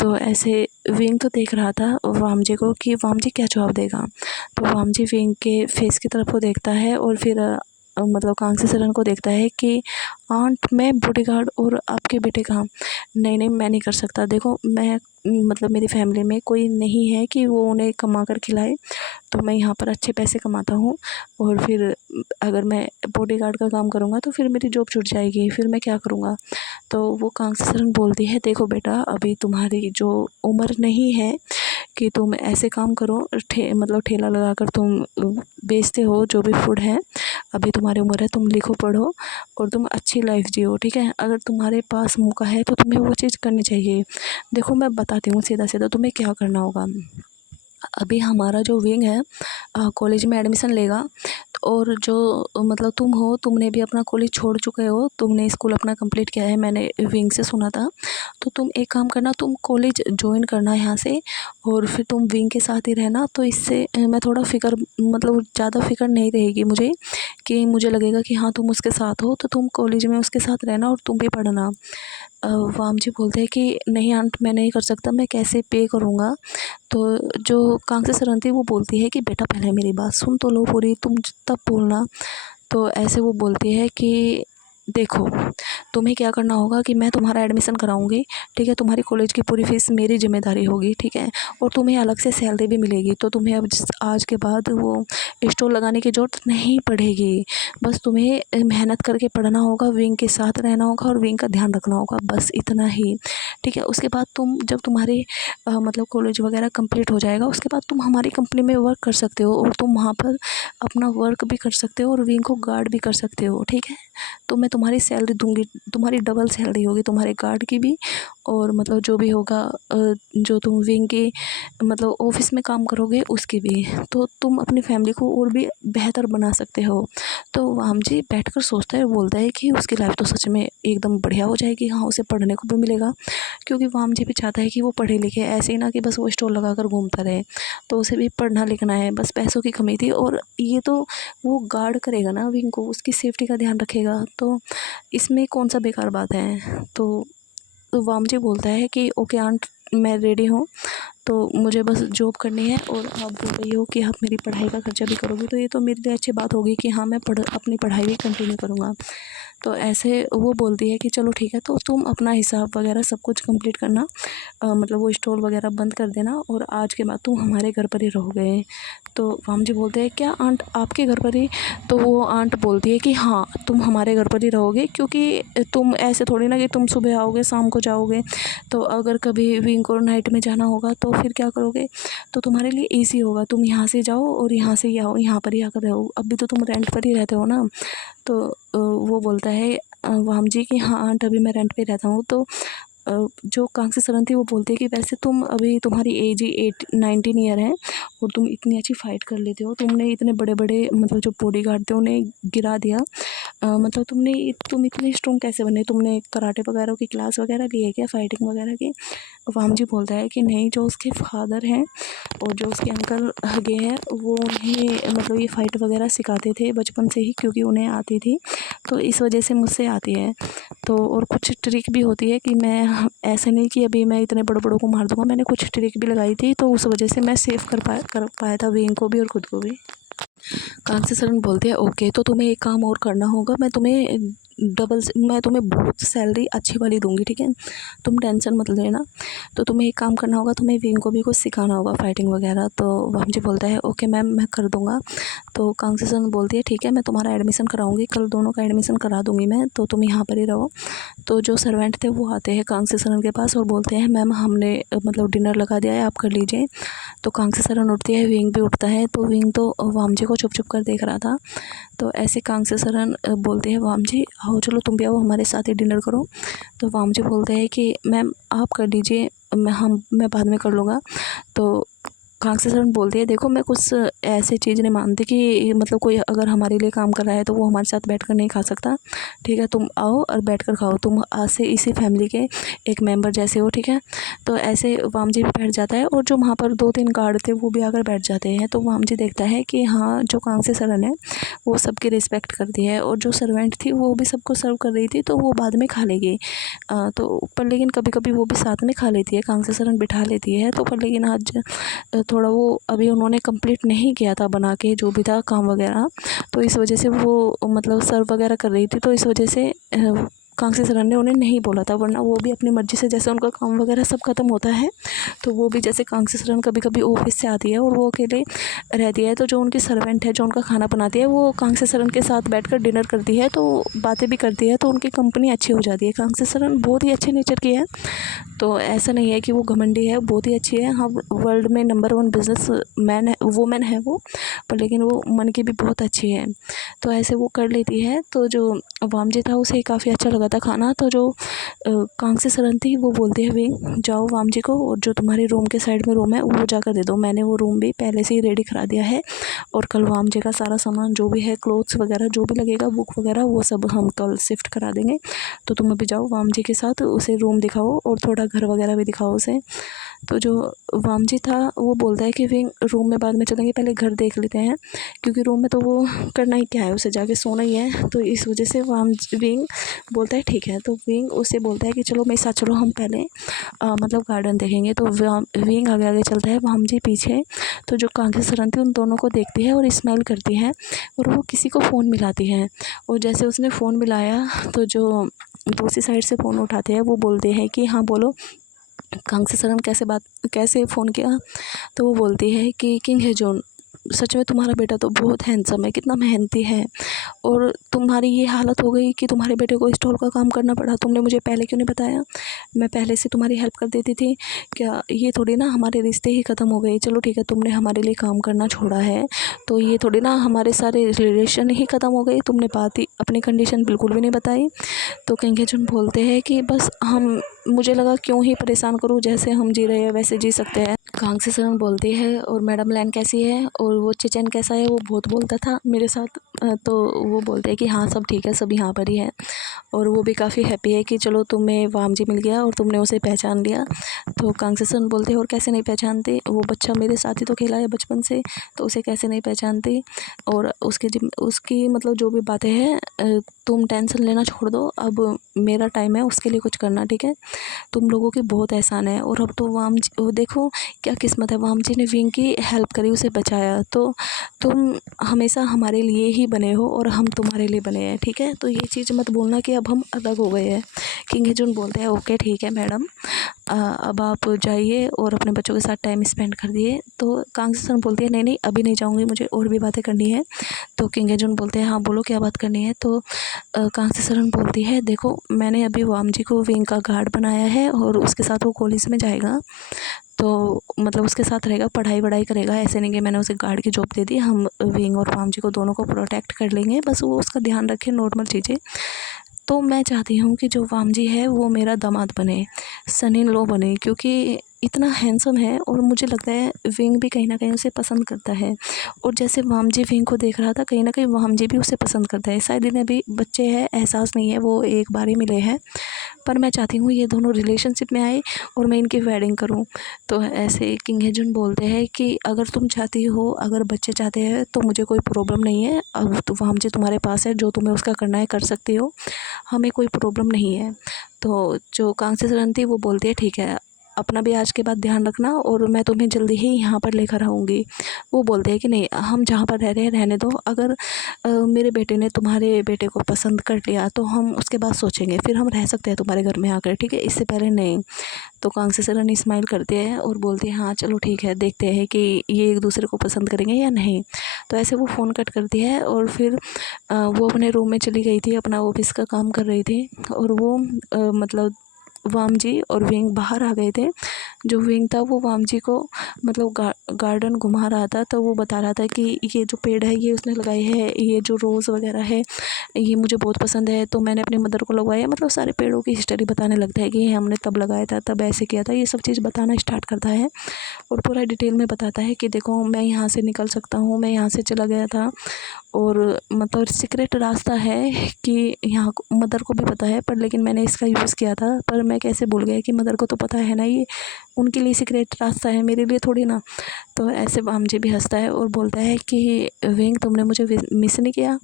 तो ऐसे विंग तो देख रहा था वाम जी को कि वाम जी क्या जवाब देगा। तो वाम जी विंग के फेस की तरफ को देखता है और फिर मतलब कांग्रेस सरन को देखता है कि आंट मैं बॉडीगार्ड और आपके बेटे का, नहीं नहीं मैं नहीं कर सकता। देखो मैं मतलब मेरी फैमिली में कोई नहीं है कि वो उन्हें कमा कर खिलाए, तो मैं यहाँ पर अच्छे पैसे कमाता हूँ। और फिर अगर मैं बॉडीगार्ड का काम करूँगा तो फिर मेरी जॉब छूट जाएगी, फिर मैं क्या करूँगा। तो वो कांग्रेस सरन बोलती है देखो बेटा, अभी तुम्हारी जो उम्र नहीं है कि तुम ऐसे काम करो, मतलब ठेला लगाकर तुम बेचते हो जो भी फूड है। अभी तुम्हारी उम्र है, तुम लिखो पढ़ो और तुम अच्छी लाइफ जियो, ठीक है। अगर तुम्हारे पास मौका है तो तुम्हें वो चीज़ करनी चाहिए। देखो मैं बताती हूँ सीधा सीधा तुम्हें क्या करना होगा। अभी हमारा जो विंग है कॉलेज में एडमिशन लेगा, और जो मतलब तुम हो, तुमने भी अपना कॉलेज छोड़ चुके हो, तुमने स्कूल अपना कंप्लीट किया है, मैंने विंग से सुना था। तो तुम एक काम करना, तुम कॉलेज ज्वाइन करना यहाँ से और फिर तुम विंग के साथ ही रहना। तो इससे मैं थोड़ा फ़िक्र मतलब ज़्यादा फ़िक्र नहीं रहेगी मुझे, कि मुझे लगेगा कि हाँ तुम उसके साथ हो, तो तुम कॉलेज में उसके साथ रहना और तुम भी पढ़ना। वाम जी बोलते हैं कि नहीं आंट मैं नहीं कर सकता, मैं कैसे पे करूँगा। तो जो कांग्रेस सरन थी वो बोलती है कि बेटा पहले मेरी बात सुन तो लो पूरी, तुम तब बोलना। तो ऐसे वो बोलती है कि देखो, तुम्हें क्या करना होगा कि मैं तुम्हारा एडमिशन कराऊंगी, ठीक है, तुम्हारी कॉलेज की पूरी फीस मेरी जिम्मेदारी होगी, ठीक है, और तुम्हें अलग से सैलरी भी मिलेगी। तो तुम्हें अब आज के बाद वो स्टॉल लगाने की ज़रूरत नहीं पड़ेगी। बस तुम्हें मेहनत करके पढ़ना होगा, विंग के साथ रहना होगा और विंग का ध्यान रखना होगा, बस इतना ही, ठीक है। उसके बाद तुम जब तुम्हारे मतलब कॉलेज वगैरह कंप्लीट हो जाएगा, उसके बाद तुम हमारी कंपनी में वर्क कर सकते हो और तुम वहाँ पर अपना वर्क भी कर सकते हो और विंग को गार्ड भी कर सकते हो, ठीक है। तो मैं तुम्हारी सैलरी दूंगी, तुम्हारी डबल सैलरी होगी, तुम्हारे गार्ड की भी और मतलब जो भी होगा जो तुम विंग के मतलब ऑफिस में काम करोगे उसकी भी। तो तुम अपनी फैमिली को और भी बेहतर बना सकते हो। तो वाम जी बैठकर सोचता है, बोलता है कि उसकी लाइफ तो सच में एकदम बढ़िया हो जाएगी। हाँ, उसे पढ़ने को भी मिलेगा, क्योंकि वाम जी भी चाहता है कि वो पढ़े लिखे, ऐसे ही ना कि बस वो स्टॉल लगा कर घूमता रहे। तो उसे भी पढ़ना लिखना है, बस पैसों की कमी थी। और ये तो वो गार्ड करेगा ना विंग को, उसकी सेफ्टी का ध्यान रखेगा, तो इसमें कौन सा बेकार बात है। तो वाम जी बोलता है कि ओके आंट, मैं रेडी हूँ, तो मुझे बस जॉब करनी है और आप बोल रही हो कि आप मेरी पढ़ाई का खर्चा भी करोगी, तो ये तो मेरे लिए अच्छी बात होगी कि हाँ, मैं अपनी पढ़ाई भी कंटिन्यू करूँगा। तो ऐसे वो बोलती है कि चलो ठीक है, तो तुम अपना हिसाब वगैरह सब कुछ कंप्लीट करना, मतलब वो स्टॉल वगैरह बंद कर देना और आज के बाद तुम हमारे घर पर ही रहोगे। तो वाम जी बोलते हैं, क्या आंट आपके घर पर ही? तो वो आंट बोलती है कि हाँ, तुम हमारे घर पर ही रहोगे, क्योंकि तुम ऐसे थोड़ी ना कि तुम सुबह आओगे शाम को जाओगे। तो अगर कभी विंग को नाइट में जाना होगा तो फिर क्या करोगे? तो तुम्हारे लिए ईज़ी होगा, तुम यहाँ से जाओ और यहाँ से ही आओ, यहाँ पर ही आकर रहो। अभी तो तुम रेंट पर ही रहते हो ना। तो वो बोलता है वाम जी कि हाँ आंट, अभी मैं रेंट पे रहता हूँ। तो जो कांग्सी सरन थी वो बोलती है कि वैसे तुम अभी तुम्हारी एज ही 19 ईयर है और तुम इतनी अच्छी फ़ाइट कर लेते हो, तुमने इतने बड़े बड़े मतलब जो बॉडीगार्ड थे उन्हें गिरा दिया। मतलब तुम इतने स्ट्रॉन्ग कैसे बने? तुमने कराटे वगैरह की क्लास वगैरह ली है क्या, फाइटिंग वगैरह की? वाम जी बोलता है कि नहीं, जो उसके फादर हैं और जो उसके अंकल हगे हैं वो उन्हें मतलब ये फ़ाइट वगैरह सिखाते थे बचपन से ही, क्योंकि उन्हें आती थी, तो इस वजह से मुझसे आती है। तो और कुछ ट्रिक भी होती है कि मैं ऐसे नहीं कि अभी मैं इतने बड़ों बड़ों को मार दूंगा, मैंने कुछ ट्रिक भी लगाई थी, तो उस वजह से मैं सेव कर पाया था विंग को भी और खुद को भी। कांसी सरन बोलते हैं ओके, तो तुम्हें एक काम और करना होगा, मैं तुम्हें बहुत सैलरी अच्छी वाली दूंगी, ठीक है, तुम टेंशन मत लेना। तो तुम्हें एक काम करना होगा, तुम्हें विंग को भी कुछ सिखाना होगा फाइटिंग वगैरह। तो वह मुझे बोलता है ओके मैम, मैं कर दूंगा। तो कांसी सरन बोलती है ठीक है, मैं तुम्हारा एडमिशन कराऊंगी, कल दोनों का एडमिशन करा दूंगी मैं, तो तुम यहाँ पर ही रहो। तो जो सर्वेंट थे वो आते हैं कांसी सरन के पास और बोलते हैं मैम, हमने मतलब डिनर लगा दिया है, आप कर लीजिए। तो कांसी सरन उठती है, विंग भी उठता है। तो विंग तो वाम जी को छुप छुप कर देख रहा था। तो ऐसे कांसी सरन बोलते हैं वाम जी आओ, चलो तुम भी आओ, हमारे साथ ही डिनर करो। तो वाम जी बोलते हैं कि मैम आप कर लीजिए, मैं बाद में कर लूँगा। तो कांग्सी सरन बोलती है देखो, मैं कुछ ऐसी चीज़ नहीं मानती कि मतलब कोई अगर हमारे लिए काम कर रहा है तो वो हमारे साथ बैठकर नहीं खा सकता, ठीक है, तुम आओ और बैठकर खाओ, तुम आज से इसी फैमिली के एक मेंबर जैसे हो, ठीक है। तो ऐसे वाम जी भी बैठ जाता है और जो वहाँ पर 2-3 गार्ड थे वो भी आकर बैठ जाते हैं। तो वाम जी देखता है कि हाँ, जो कांग्सी सरन है वो सबकी रिस्पेक्ट करती है और जो सर्वेंट थी वो भी सबको सर्व कर रही थी, तो वो बाद में खा लेगी। तो पर लेकिन कभी कभी वो भी साथ में खा लेती है, कांग्सी सरन बिठा लेती है। तो पर लेकिन आज थोड़ा वो अभी उन्होंने कंप्लीट नहीं किया था बना के जो भी था काम वगैरह, तो इस वजह से वो मतलब सर्व वगैरह कर रही थी, तो इस वजह से कांग्सी सरन ने उन्हें नहीं बोला था, वरना वो भी अपनी मर्ज़ी से, जैसे उनका काम वगैरह सब खत्म होता है तो वो भी, जैसे कांग्सी सरन कभी कभी ऑफिस से आती है और वो अकेले रहती है, तो जो उनकी सर्वेंट है जो उनका खाना बनाती है वो कांग्सी सरन के साथ बैठकर डिनर करती है, तो बातें भी करती है, तो उनकी कंपनी अच्छी हो जाती है। कांग्सी सरन बहुत ही अच्छे नेचर की है, तो ऐसा नहीं है कि वो घमंडी है, बहुत ही अच्छी है। हाँ, वर्ल्ड में नंबर 1 बिजनेस मैन है, वुमेन है वो, पर लेकिन वो मन की भी बहुत अच्छी है, तो ऐसे वो कर लेती है। तो जो वामजी था उसे काफ़ी अच्छा लगा था खाना। तो जो कांग्सी सरन थी वो बोलती है वे जाओ वामजी को, और जो तुम्हारे रूम के साइड में रूम है वो जाकर दे दो, मैंने वो रूम भी पहले से ही रेडी करा दिया है, और कल वामजी का सारा सामान जो भी है, क्लोथ्स वगैरह जो भी लगेगा, बुक वगैरह, वो सब हम कल शिफ्ट करा देंगे। तो तुम अभी जाओ वाम जी के साथ, उसे रूम दिखाओ और थोड़ा घर वगैरह भी दिखाओ उसे। तो जो वामजी था वो बोलता है कि विंग रूम में बाद में चलेंगे, पहले घर देख लेते हैं, क्योंकि रूम में तो वो करना ही क्या है, उसे जाके सोना ही है। तो इस वजह से विंग बोलता है ठीक है। तो विंग उसे बोलता है कि चलो मेरे साथ चलो, हम पहले मतलब गार्डन देखेंगे। तो विंग आगे आगे चलता है, वामजी पीछे। तो जो कांग्रेस सरन थी उन दोनों को देखती है और स्माइल करती है, और वो किसी को फ़ोन मिलाती है। और जैसे उसने फ़ोन मिलाया तो जो दूसरी साइड से फ़ोन उठाते हैं वो बोलते हैं कि हाँ बोलो। कांग्रेस सरन कैसे फ़ोन किया? तो वो बोलती है कि किंग हेजून, सच में तुम्हारा बेटा तो बहुत हैंडसम है, कितना मेहनती है, और तुम्हारी ये हालत हो गई कि तुम्हारे बेटे को स्टॉल का काम करना पड़ा, तुमने मुझे पहले क्यों नहीं बताया? मैं पहले से तुम्हारी हेल्प कर देती थी क्या? ये थोड़ी ना हमारे रिश्ते ही ख़त्म हो गए। चलो ठीक है, तुमने हमारे लिए काम करना छोड़ा है, तो ये थोड़ी ना हमारे सारे रिलेशन ही ख़त्म हो गए। तुमने बात ही अपनी कंडीशन बिल्कुल भी नहीं बताई। तो किंग हेजून बोलते हैं कि बस मुझे लगा क्यों ही परेशान करूँ, जैसे हम जी रहे हैं वैसे जी सकते हैं। कांग्रेस सरन बोलती है और मैडम लैन कैसी है, और वो चेचन कैसा है, वो बहुत बोलता था मेरे साथ। तो वो बोलते हैं कि हाँ सब ठीक है, सब यहाँ पर ही है, और वो भी काफ़ी हैप्पी है कि चलो तुम्हें वामजी मिल गया और तुमने उसे पहचान लिया। तो कांग्रेस सरन बोलते हैं और कैसे नहीं पहचानते, वो बच्चा मेरे साथ ही तो खेला है बचपन से, तो उसे कैसे नहीं पहचानते। और उसकी मतलब जो भी बातें हैं, तुम टेंशन लेना छोड़ दो, अब मेरा टाइम है उसके लिए कुछ करना, ठीक है? तुम लोगों की बहुत एहसान है। और अब तो वो देखो क्या किस्मत है, वामजी ने विंग की हेल्प करी, उसे बचाया। तो तुम हमेशा हमारे लिए ही बने हो और हम तुम्हारे लिए बने हैं, ठीक है? तो ये चीज़ मत बोलना कि अब हम अलग हो गए हैं। किंग हेजून बोलते हैं ओके ठीक है मैडम, अब आप जाइए और अपने बच्चों के साथ टाइम स्पेंड कर दिए। तो कांग्रेस सरन बोलती है नहीं नहीं अभी नहीं जाऊँगी, मुझे और भी बातें करनी है। तो किंग हेजून बोलते हैं हाँ बोलो क्या बात करनी है। तो कांग्रेस सरन बोलती है देखो मैंने अभी वामजी को विंग का गार्ड बनाया है, और उसके साथ वो कॉलेज में जाएगा, तो मतलब उसके साथ रहेगा, पढ़ाई वढ़ाई करेगा। ऐसे नहीं कि मैंने उसे गार्ड की जॉब दे दी, हम विंग और वामजी को दोनों को प्रोटेक्ट कर लेंगे, बस वो उसका ध्यान रखे, नॉर्मल चीज़ें। तो मैं चाहती हूँ कि जो वामजी है वो मेरा दामाद बने, सन इन लॉ बने, क्योंकि इतना हैंडसम है, और मुझे लगता है विंग भी कहीं ना कहीं उसे पसंद करता है। और जैसे वामजी विंग को देख रहा था, कहीं ना कहीं वामजी भी उसे पसंद करता है। शायद इन्हें भी बच्चे हैं, एहसास नहीं है, वो एक बार ही मिले हैं, पर मैं चाहती हूँ ये दोनों रिलेशनशिप में आए और मैं इनकी वेडिंग करूँ। तो ऐसे किंग हेजून बोलते हैं कि अगर तुम चाहती हो, अगर बच्चे चाहते हैं तो मुझे कोई प्रॉब्लम नहीं है, अब तो वामजी तुम्हारे पास है, जो तुम्हें उसका करना है कर सकती हो, हमें कोई प्रॉब्लम नहीं है। तो जो कांग्रेस रन थी वो बोलती है ठीक है, अपना भी आज के बाद ध्यान रखना, और मैं तुम्हें जल्दी ही यहाँ पर लेकर आऊँगी। वो बोलते हैं कि नहीं हम जहाँ पर रह रहे हैं रहने दो, अगर मेरे बेटे ने तुम्हारे बेटे को पसंद कर लिया तो हम उसके बाद सोचेंगे, फिर हम रह सकते हैं तुम्हारे घर में आकर, ठीक है, इससे पहले नहीं। तो कांग्रेस रन स्माइल करते हैं और बोलते हैं हाँ चलो ठीक है, देखते हैं कि ये एक दूसरे को पसंद करेंगे या नहीं। तो ऐसे वो फ़ोन कट करती है, और फिर वो अपने रूम में चली गई थी, अपना ऑफिस का काम कर रही थी, और वो मतलब वामजी और विंग बाहर आ गए थे। जो विंग था वो वामजी को मतलब गार्डन घुमा रहा था, तो वो बता रहा था कि ये जो पेड़ है ये उसने लगाए है, ये जो रोज़ वगैरह है ये मुझे बहुत पसंद है, तो मैंने अपनी मदर को लगवाया। मतलब सारे पेड़ों की हिस्ट्री बताने लगता है कि ये हमने तब लगाया था, तब ऐसे किया था, ये सब चीज़ बताना स्टार्ट करता है, और पूरा डिटेल में बताता है कि देखो मैं यहाँ से निकल सकता हूँ, मैं यहाँ से चला गया था, और मतलब सीक्रेट रास्ता है कि यहाँ मदर को भी पता है, पर लेकिन मैंने इसका यूज़ किया था, पर मैं कैसे भूल गया कि मदर को तो पता है ना, ये उनके लिए सीक्रेट रास्ता है, मेरे लिए थोड़ी ना। तो ऐसे वामजी भी हंसता है और बोलता है कि विंग तुमने मुझे मिस नहीं किया।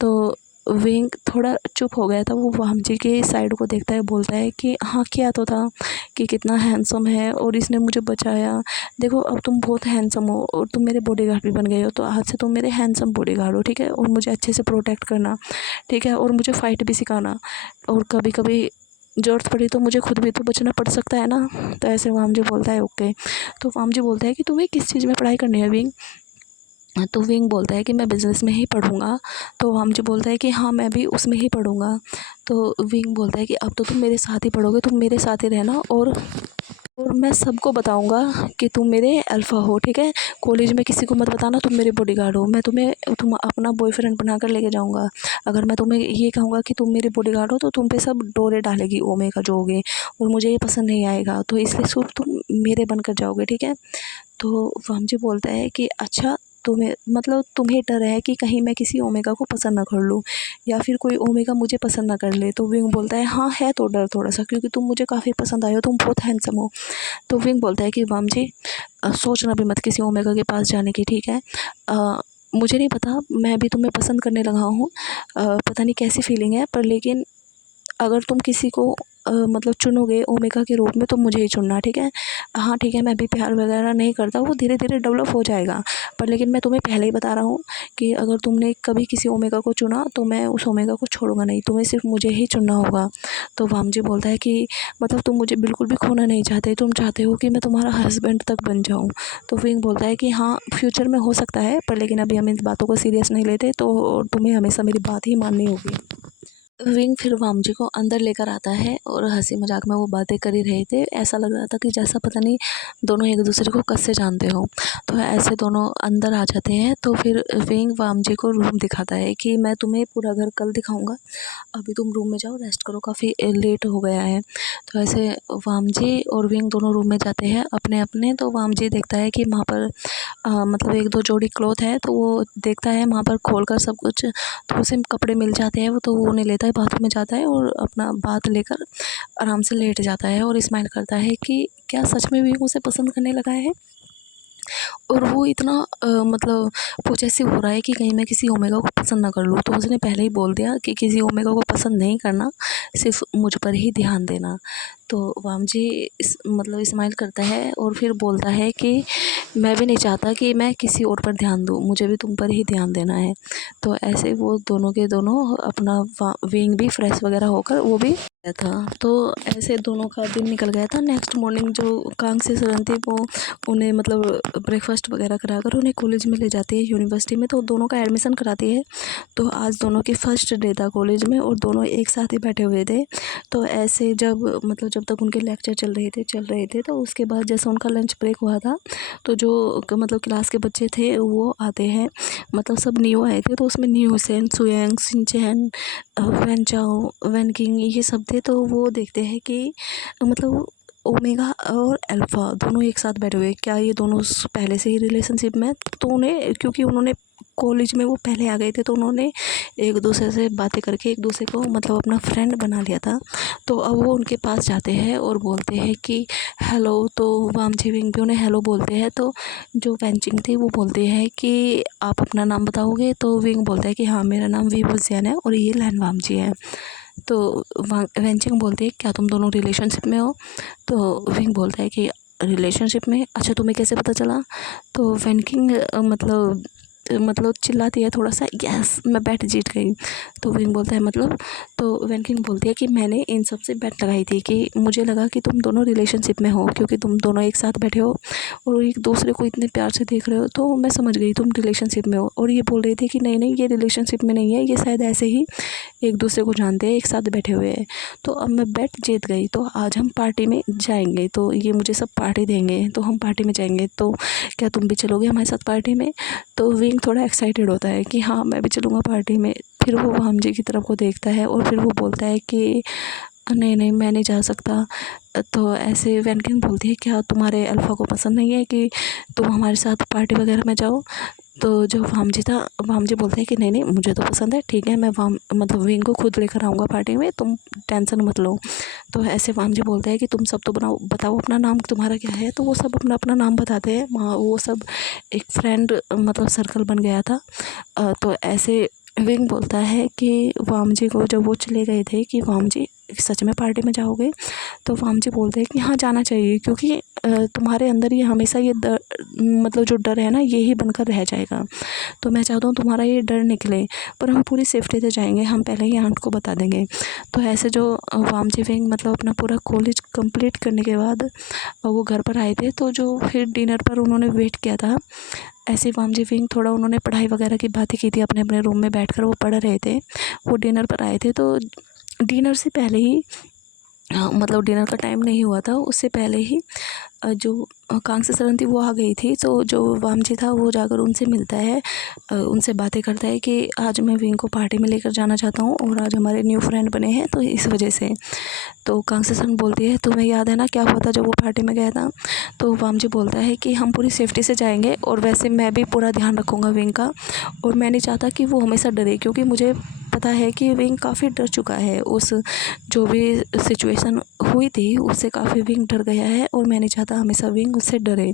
तो विंग थोड़ा चुप हो गया था, वो वामजी के साइड को देखता है, बोलता है कि हाँ किया तो था, कि कितना हैंडसम है और इसने मुझे बचाया। देखो अब तुम बहुत हैंडसम हो और तुम मेरे बॉडीगार्ड भी बन गए हो, तो आज से तुम मेरे हैंडसम बॉडीगार्ड हो, ठीक है, और मुझे अच्छे से प्रोटेक्ट करना, ठीक है, और मुझे फ़ाइट भी सिखाना, और कभी कभी ज़रूरत पड़ी तो मुझे खुद भी तो बचना पड़ सकता है ना। तो ऐसे वामजी बोलता है ओके। तो वामजी बोलता है कि तुम्हें किस चीज़ में पढ़ाई करनी है विंग? तो विंग बोलता है कि मैं बिज़नेस में ही पढ़ूँगा। तो वामजी बोलता है कि हाँ मैं भी उसमें ही पढ़ूँगा। तो विंग बोलता है कि अब तो तुम मेरे साथ ही पढ़ोगे, तुम मेरे साथ ही रहना, और मैं सबको बताऊंगा कि तुम मेरे अल्फ़ा हो, ठीक है, कॉलेज में किसी को मत बताना तुम मेरे बॉडीगार्ड हो, मैं तुम अपना बॉयफ्रेंड बनाकर लेके जाऊंगा। अगर मैं तुम्हें ये कहूँगा कि तुम मेरे बॉडीगार्ड हो तो तुम पे सब डोरे डालेगी ओमेगा जो होगी, और मुझे ये पसंद नहीं आएगा, तो इसलिए सिर्फ तुम मेरे बनकर जाओगे, ठीक है। तो वामजी बोलता है कि अच्छा तुम्हें डर है कि कहीं मैं किसी ओमेगा को पसंद ना कर लूँ या फिर कोई ओमेगा मुझे पसंद ना कर ले। तो विंग बोलता है हाँ है तो डर थोड़ा सा, क्योंकि तुम मुझे काफ़ी पसंद आए हो, तुम बहुत हैंडसम हो। तो विंग बोलता है कि वामजी सोचना भी मत किसी ओमेगा के पास जाने की, ठीक है। मुझे नहीं पता, मैं भी तुम्हें पसंद करने लगा हूँ, पता नहीं कैसी फीलिंग है, पर लेकिन अगर तुम किसी को चुनोगे ओमेगा के रूप में तो मुझे ही चुनना, ठीक है। हाँ ठीक है, मैं भी प्यार वगैरह नहीं करता, वो धीरे धीरे डेवलप हो जाएगा, पर लेकिन मैं तुम्हें पहले ही बता रहा हूँ कि अगर तुमने कभी किसी ओमेगा को चुना तो मैं उस ओमेगा को छोड़ूंगा नहीं, तुम्हें सिर्फ मुझे ही चुनना होगा। तो वामजी बोलता है कि मतलब तुम मुझे बिल्कुल भी खोना नहीं चाहते, तुम चाहते हो कि मैं तुम्हारा हस्बैंड तक बन जाऊँ। तो विंग बोलता है कि हाँ फ्यूचर में हो सकता है, पर लेकिन अभी हम इन बातों को सीरियस नहीं लेते, तो तुम्हें हमेशा मेरी बात ही माननी होगी। विंग फिर वामजी को अंदर लेकर आता है और हंसी मजाक में वो बातें कर ही रहे थे, ऐसा लग रहा था कि जैसा पता नहीं दोनों एक दूसरे को कस से जानते हो। तो ऐसे दोनों अंदर आ जाते हैं। तो फिर विंग वामजी को रूम दिखाता है कि मैं तुम्हें पूरा घर कल दिखाऊंगा, अभी तुम रूम में जाओ, रेस्ट करो, काफ़ी लेट हो गया है। तो ऐसे वामजी और विंग दोनों रूम में जाते हैं अपने अपने। तो वामजी देखता है कि वहाँ पर एक दो जोड़ी क्लॉथ है, तो वो देखता है वहाँ पर खोल कर सब कुछ, तो उसे कपड़े मिल जाते हैं, वो तो वो नहीं लेता है, बाथरूम में जाता है और अपना बाथ लेकर आराम से लेट जाता है और स्माइल करता है कि क्या सच में भी उसे पसंद करने लगा है। और वो इतना पॉसेसिव हो रहा है कि कहीं मैं किसी ओमेगा को पसंद ना कर लूँ। तो उसने पहले ही बोल दिया कि किसी ओमेगा को पसंद नहीं करना, सिर्फ मुझ पर ही ध्यान देना। तो वामजी स्माइल करता है और फिर बोलता है कि मैं भी नहीं चाहता कि मैं किसी और पर ध्यान दूँ, मुझे भी तुम पर ही ध्यान देना है। तो ऐसे वो दोनों के दोनों अपना विंग भी फ्रेश वगैरह होकर वो भी गया था। तो ऐसे दोनों का दिन निकल गया था। नेक्स्ट मॉर्निंग जो कांग से सरन थी वो उन्हें ब्रेकफास्ट वगैरह कराकर उन्हें कॉलेज में ले जाती है, यूनिवर्सिटी में। तो दोनों का एडमिशन कराती है। तो आज दोनों की फर्स्ट डे था कॉलेज में और दोनों एक साथ ही बैठे हुए थे। तो ऐसे जब तक उनके लेक्चर चल रहे थे तो उसके बाद जैसे उनका लंच ब्रेक हुआ था, तो जो क्लास के बच्चे थे वो आते हैं, सब न्यू आए थे। तो उसमें न्यू सेन, सुयंग, सिंचैन, वैन चाओ, वैन किंग, ये सब थे। तो वो देखते हैं कि ओमेगा और अल्फ़ा दोनों एक साथ बैठे हुए, क्या ये दोनों पहले से ही रिलेशनशिप में। तो उन्हें, क्योंकि उन्होंने कॉलेज में वो पहले आ गए थे, तो उन्होंने एक दूसरे से बातें करके एक दूसरे को अपना फ्रेंड बना लिया था। तो अब वो उनके पास जाते हैं और बोलते हैं कि हेलो। तो वामजी विंग भी उन्हें हेलो बोलते हैं। तो जो वेंचिंग थी वो बोलते हैं कि आप अपना नाम बताओगे। तो विंग बोलता है कि हाँ मेरा नाम वीवोजियन है और ये लैन वामजी है। तो वेंचिंग बोलती है क्या तुम दोनों रिलेशनशिप में हो। तो विंग बोलता है कि रिलेशनशिप में, अच्छा तुम्हें कैसे पता चला। तो वेंकिंग चिल्लाती है थोड़ा सा, यस मैं बैट जीत गई। तो विंग बोलता है तो वेंकिंग बोलती है कि मैंने इन सब से बैट लगाई थी कि मुझे लगा कि तुम दोनों रिलेशनशिप में हो, क्योंकि तुम दोनों एक साथ बैठे हो और एक दूसरे को इतने प्यार से देख रहे हो, तो मैं समझ गई तुम रिलेशनशिप में हो। और ये बोल रही थी कि नहीं नहीं, ये रिलेशनशिप में नहीं है, ये शायद ऐसे ही एक दूसरे को जानते हैं, एक साथ बैठे हुए हैं। तो अब मैं बैट जीत गई, तो आज हम पार्टी में जाएंगे, तो ये मुझे सब पार्टी देंगे, तो हम पार्टी में जाएंगे, तो क्या तुम भी चलोगे हमारे साथ पार्टी में। तो विंग थोड़ा एक्साइटेड होता है कि हाँ मैं भी चलूँगा पार्टी में। फिर वो वामजी की तरफ को देखता है और फिर वो बोलता है कि नहीं नहीं मैं नहीं जा सकता। तो ऐसे वैनकिंग बोलती है क्या तुम्हारे अल्फ़ा को पसंद नहीं है कि तुम हमारे साथ पार्टी वगैरह में जाओ। तो जो वामजी बोलते हैं कि नहीं नहीं मुझे तो पसंद है, ठीक है मैं विंग को खुद लेकर आऊँगा पार्टी में, तुम टेंशन मत लो। तो ऐसे वामजी बोलते हैं कि तुम सब तो बताओ अपना नाम तुम्हारा क्या है। तो वो सब अपना अपना नाम बताते हैं। वहाँ वो सब एक फ्रेंड सर्कल बन गया था। तो ऐसे विंग बोलता है कि वामजी को, जब वो चले गए थे, कि वामजी सच में पार्टी में जाओगे। तो वामजी बोलते हैं कि हाँ जाना चाहिए, क्योंकि तुम्हारे अंदर ये हमेशा ये जो डर है ना, ये ही बनकर रह जाएगा। तो मैं चाहता हूँ तुम्हारा ये डर निकले, पर हम पूरी सेफ्टी से जाएंगे, हम पहले ही आंट को बता देंगे। तो ऐसे जो वामजी विंग अपना पूरा कॉलेज कंप्लीट करने के बाद वो घर पर आए थे। तो जो फिर डिनर पर उन्होंने वेट किया था, ऐसे वामजी विंग थोड़ा उन्होंने पढ़ाई वगैरह की बातें की थी, अपने अपने रूम में बैठकर वो पढ़ रहे थे। वो डिनर पर आए थे, तो डिनर से पहले ही मतलब डिनर का टाइम नहीं हुआ था, उससे पहले ही जो कांस्य सरन थी वो आ गई थी। तो जो वामजी था वो जाकर उनसे मिलता है, उनसे बातें करता है कि आज मैं विंग को पार्टी में लेकर जाना चाहता हूँ और आज हमारे न्यू फ्रेंड बने हैं, तो इस वजह से। तो कांस्य सरन बोलती है, तुम्हें याद है ना क्या हुआ था जब वो पार्टी में गया था? तो वामजी बोलता है कि हम पूरी सेफ्टी से जाएंगे और वैसे मैं भी पूरा ध्यान रखूँगा विंग का, और मैं नहीं चाहता कि वो हमेशा डरे, क्योंकि मुझे पता है कि विंग काफ़ी डर चुका है। उस जो भी सिचुएशन हुई थी उससे काफ़ी विंग डर गया है, और मैं नहीं चाहता हमेशा विंग उससे डरे।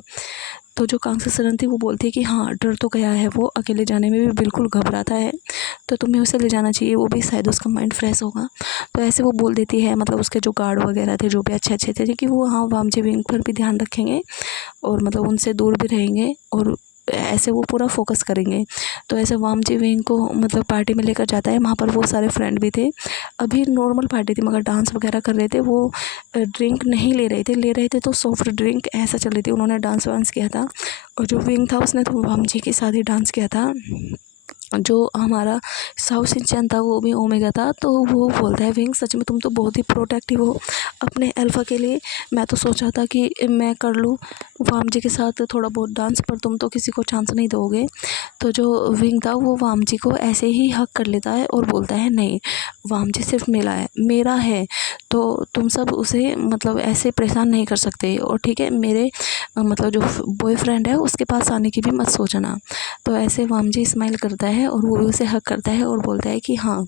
तो जो कांस्य सरन थी वो बोलती है कि हाँ, डर तो गया है, वो अकेले जाने में भी बिल्कुल घबराता है, तो तुम्हें उसे ले जाना चाहिए, वो भी शायद उसका माइंड फ्रेश होगा। तो ऐसे वो बोल देती है, मतलब उसके जो गार्ड वगैरह थे जो भी अच्छे अच्छे थे कि वो हाँ वामजी विंग पर भी ध्यान रखेंगे और मतलब उनसे दूर भी रहेंगे, और ऐसे वो पूरा फोकस करेंगे। तो ऐसे वामजी विंग को मतलब पार्टी में लेकर जाता है। वहाँ पर वो सारे फ्रेंड भी थे। अभी नॉर्मल पार्टी थी मगर डांस वगैरह कर रहे थे वो। ड्रिंक नहीं ले रहे थे तो सॉफ्ट ड्रिंक ऐसा चल रही थी। उन्होंने डांस वांस किया था, और जो विंग था उसने तो वामजी के साथ ही डांस किया था। जो हमारा साउथ इंडियन था वो भी ओमेगा था। तो वो बोलता है, विंग सच में तुम तो बहुत ही प्रोटेक्टिव हो अपने अल्फ़ा के लिए। मैं तो सोचा था कि मैं कर लूँ वामजी के साथ थोड़ा बहुत डांस, पर तुम तो किसी को चांस नहीं दोगे। तो जो विंग था वो वामजी को ऐसे ही हक कर लेता है और बोलता है, नहीं, वामजी सिर्फ मेरा है, तो तुम सब उसे मतलब ऐसे परेशान नहीं कर सकते, और ठीक है, मेरे मतलब जो बॉयफ्रेंड है उसके पास आने की भी मत सोचना। तो ऐसे वामजी स्माइल करता है और वो भी उसे हक करता है और बोलता है कि हाँ,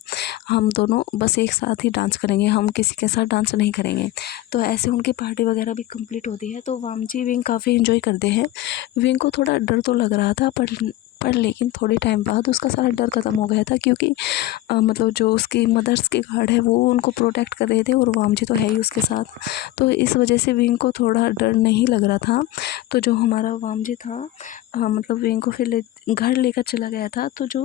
हम दोनों बस एक साथ ही डांस करेंगे, हम किसी के साथ डांस नहीं करेंगे। तो ऐसे उनकी पार्टी वगैरह भी कंप्लीट होती है। तो वामजी विंग काफ़ी इन्जॉय करते हैं। विंग को थोड़ा डर तो लग रहा था, पर लेकिन थोड़े टाइम बाद उसका सारा डर ख़त्म हो गया था, क्योंकि मतलब जो उसकी मदर्स के गार्ड है वो उनको प्रोटेक्ट कर रहे थे, और वामजी तो है ही उसके साथ। तो इस वजह से विंग को थोड़ा डर नहीं लग रहा था। तो जो हमारा वामजी था मतलब विंग को फिर घर लेकर चला गया था। तो जो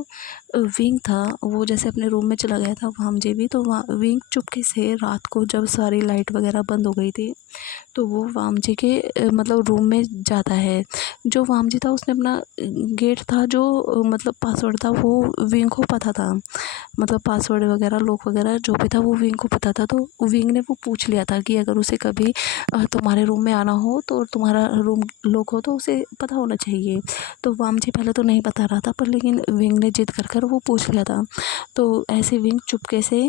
विंग था वो जैसे अपने रूम में चला गया था, वामजी भी। तो विंग चुपके से रात को जब सारी लाइट वगैरह बंद हो गई थी, तो वो वामजी के मतलब रूम में जाता है। जो वामजी था उसने अपना गेट था जो मतलब पासवर्ड था वो विंग को पता था, मतलब पासवर्ड वगैरह लॉक वगैरह जो भी था वो विंग को पता था। तो विंग ने वो पूछ लिया था कि अगर उसे कभी तुम्हारे रूम में आना हो तो तुम्हारा रूम लॉक हो तो उसे पता होना चाहिए। तो वामजी पहले तो नहीं बता रहा था, पर लेकिन विंग ने जिद कर कर वो पूछ लिया था। तो ऐसे विंग चुपके से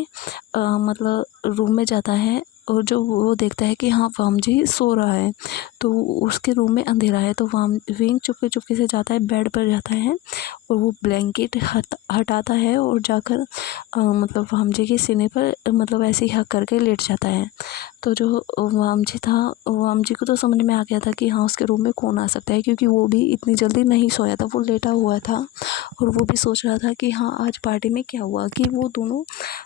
मतलब रूम में जाता है, और जो वो देखता है कि हाँ वामजी सो रहा है, तो उसके रूम में अंधेरा है। तो विंग चुपके चुपके से जाता है, बेड पर जाता है और वो ब्लैंकेट हटाता है और जाकर मतलब वामजी के सीने पर मतलब ऐसे ही हक करके लेट जाता है। तो जो वामजी था, वामजी को तो समझ में आ गया था कि हाँ उसके रूम में कौन आ सकता है, क्योंकि वो भी इतनी जल्दी नहीं सोया था, वो लेटा हुआ था और वो भी सोच रहा था कि हाँ आज पार्टी में क्या हुआ, कि वो दोनों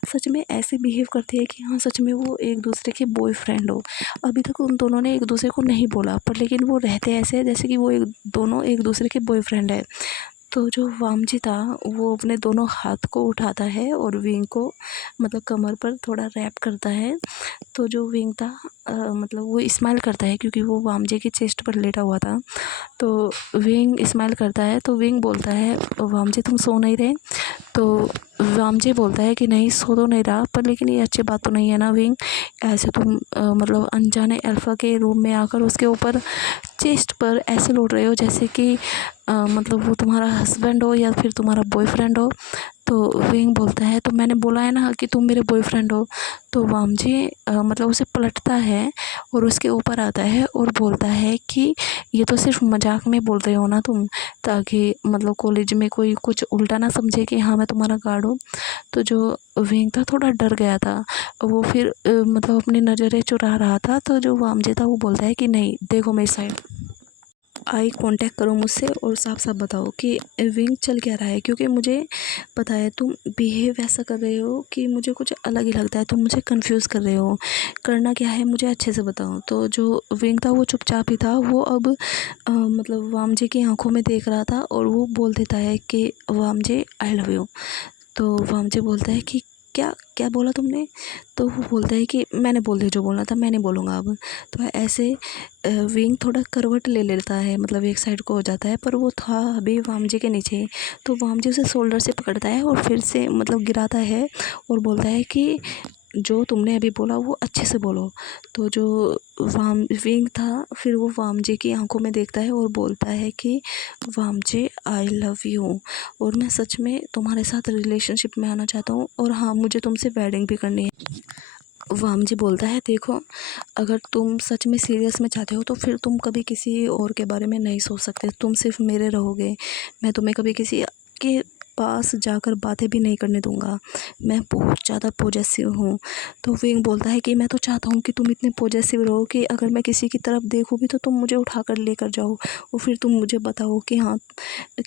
सच में ऐसे बिहेव करते हैं कि हाँ सच में वो एक दूसरे के बॉयफ्रेंड हो। अभी तक उन दोनों ने एक दूसरे को नहीं बोला, पर लेकिन वो रहते ऐसे हैं जैसे कि वो दोनों एक दूसरे के बॉयफ्रेंड है। तो जो वामजी था वो अपने दोनों हाथ को उठाता है और विंग को मतलब कमर पर थोड़ा रैप करता है। तो जो विंग था मतलब वो स्माइल करता है, क्योंकि वो वामजी की चेस्ट पर लेटा हुआ था। तो विंग स्माइल करता है, तो विंग बोलता है, वामजी तुम सो नहीं रहे? तो वामजी बोलता है कि नहीं, सो तो नहीं रहा, पर लेकिन ये अच्छी बात तो नहीं है ना विंग, ऐसे तुम मतलब अनजाने अल्फ़ा के रूम में आकर उसके ऊपर चेस्ट पर ऐसे लौट रहे हो जैसे कि मतलब वो तुम्हारा हस्बैंड हो या फिर तुम्हारा बॉयफ्रेंड हो। तो विंग बोलता है, तो मैंने बोला है ना कि तुम मेरे बॉयफ्रेंड हो। तो वामजी मतलब उसे पलटता है और उसके ऊपर आता है और बोलता है कि ये तो सिर्फ मजाक में बोल रहे हो ना तुम, ताकि मतलब कॉलेज में कोई कुछ उल्टा ना समझे कि हाँ मैं तुम्हारा गार्ड हूँ। तो जो विंग था थोड़ा डर गया था, वो फिर मतलब अपनी नज़रें चुरा रहा था। तो जो वामजी था वो बोलता है कि नहीं, देखो मेरी साइड, आई कांटेक्ट करो मुझसे और साफ साफ बताओ कि विंग चल क्या रहा है, क्योंकि मुझे पता है तुम बिहेव ऐसा कर रहे हो कि मुझे कुछ अलग ही लगता है, तुम मुझे कंफ्यूज कर रहे हो, करना क्या है मुझे अच्छे से बताओ। तो जो विंग था वो चुपचाप ही था, वो अब मतलब वामजी की आंखों में देख रहा था और वो बोल देता है कि वामजी आई लव यू। तो वामजी बोलता है कि क्या क्या बोला तुमने? तो वो बोलता है कि मैंने बोल दिया जो बोलना था, मैं नहीं बोलूँगा अब। तो ऐसे विंग थोड़ा करवट ले लेता है, मतलब एक साइड को हो जाता है, पर वो था अभी वामजी के नीचे। तो वामजी उसे शोल्डर से पकड़ता है और फिर से मतलब गिराता है और बोलता है कि जो तुमने अभी बोला वो अच्छे से बोलो। तो जो विंग था फिर वो वामजी की आंखों में देखता है और बोलता है कि वामजी आई लव यू, और मैं सच में तुम्हारे साथ रिलेशनशिप में आना चाहता हूँ, और हाँ मुझे तुमसे वेडिंग भी करनी है। वामजी बोलता है देखो, अगर तुम सच में सीरियस में चाहते हो तो फिर तुम कभी किसी और के बारे में नहीं सोच सकते, तुम सिर्फ मेरे रहोगे। मैं तुम्हें कभी किसी के पास जाकर बातें भी नहीं करने दूंगा, मैं बहुत ज़्यादा पॉजेसिव हूँ। तो विंग बोलता है कि मैं तो चाहता हूँ कि तुम इतने पॉजेसिव रहो कि अगर मैं किसी की तरफ देखूँ भी तो तुम मुझे उठाकर लेकर जाओ, और फिर तुम मुझे बताओ कि हाँ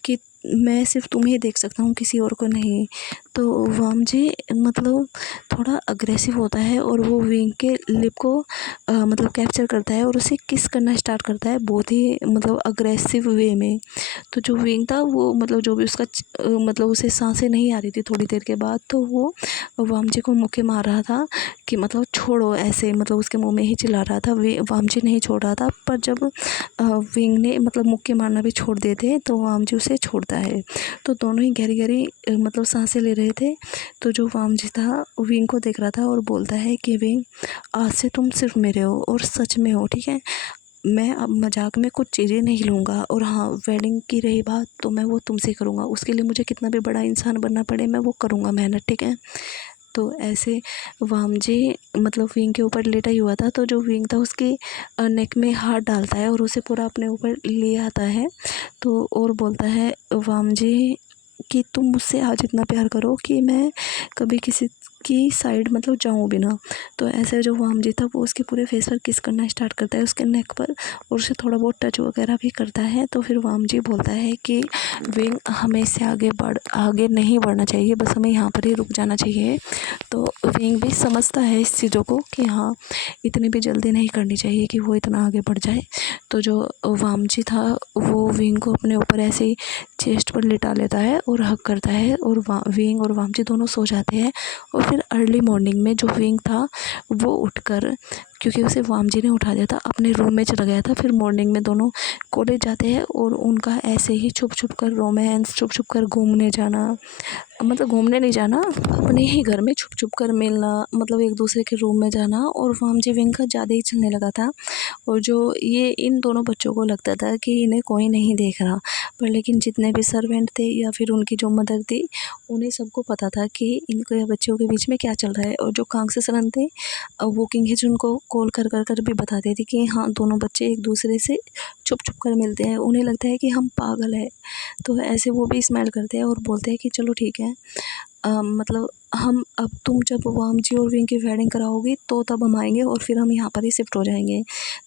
कि मैं सिर्फ तुम्हें देख सकता हूँ, किसी और को नहीं। तो वामजी मतलब थोड़ा अग्रेसिव होता है और वो विंग के लिप को मतलब कैप्चर करता है और उसे किस करना स्टार्ट करता है बहुत ही मतलब अग्रेसिव वे में। तो जो विंग था वो मतलब जो भी उसका मतलब उसे सांसें नहीं आ रही थी थोड़ी देर के बाद, तो वो वामजी को मुक्के मार रहा था कि मतलब छोड़ो, ऐसे मतलब उसके मुंह में ही चिल्ला रहा था। वामजी नहीं छोड़ रहा था, पर जब विंग ने मतलब मुक्के मारना भी छोड़ दिए थे तो वामजी उसे छोड़ता है। तो दोनों ही गहरी गहरी मतलब सांसें ले रहे थे। तो जो वामजी था विंग को देख रहा था और बोलता है कि विंग, आज से तुम सिर्फ मेरे हो और सच में हो, ठीक है। मैं अब मजाक में कुछ चीज़ें नहीं लूँगा, और हाँ वेडिंग की रही बात तो मैं वो तुमसे करूँगा, उसके लिए मुझे कितना भी बड़ा इंसान बनना पड़े मैं वो करूँगा मेहनत, ठीक है। तो ऐसे वामजी मतलब विंग के ऊपर लेटा ही हुआ था, तो जो विंग था उसकी नेक में हाथ डालता है और उसे पूरा अपने ऊपर ले आता है। तो और बोलता है वामजी कि तुम मुझसे आज इतना प्यार करो कि मैं कभी किसी की साइड मतलब जाऊँ भी ना। तो ऐसे जो वामजी था वो उसके पूरे फेस पर किस करना स्टार्ट करता है, उसके नेक पर, और उसे थोड़ा बहुत टच वगैरह भी करता है। तो फिर वामजी बोलता है कि विंग, हमें इससे आगे नहीं बढ़ना चाहिए, बस हमें यहाँ पर ही रुक जाना चाहिए। तो विंग भी समझता है इस चीज़ों को कि हाँ इतनी भी जल्दी नहीं करनी चाहिए कि वो इतना आगे बढ़ जाए। तो जो वामजी था वो विंग को अपने ऊपर ऐसे ही चेस्ट पर लिटा लेता है और हग करता है, और विंग और वामजी दोनों सो जाते हैं। और फिर अर्ली मॉर्निंग में जो विंग था वो उठकर, क्योंकि उसे वामजी ने उठा दिया था, अपने रूम में चला गया था। फिर मॉर्निंग में दोनों कॉलेज जाते हैं और उनका ऐसे ही छुप छुप कर रोमांस, छुप छुप कर घूमने जाना, मतलब घूमने नहीं जाना, अपने ही घर में छुप छुप कर मिलना, मतलब एक दूसरे के रूम में जाना, और वामजी विंग का ज़्यादा ही चलने लगा था। और जो ये इन दोनों बच्चों को लगता था कि इन्हें कोई नहीं देख रहा, पर लेकिन जितने भी सर्वेंट थे या फिर उनकी जो मदर थी उन्हें सबको पता था कि इनके बच्चों के बीच में क्या चल रहा है। और जो कांगसेसरन थे वो किंग हिजुन को कॉल कर कर कर भी बताते थे कि हाँ दोनों बच्चे एक दूसरे से छुप छुप कर मिलते हैं, उन्हें लगता है कि हम पागल हैं। तो ऐसे वो भी स्माइल करते हैं और बोलते हैं कि चलो ठीक है, मतलब हम अब तुम जब वामजी और विंग की वेडिंग कराओगी तो तब हम आएंगे और फिर हम यहाँ पर ही शिफ्ट हो जाएंगे।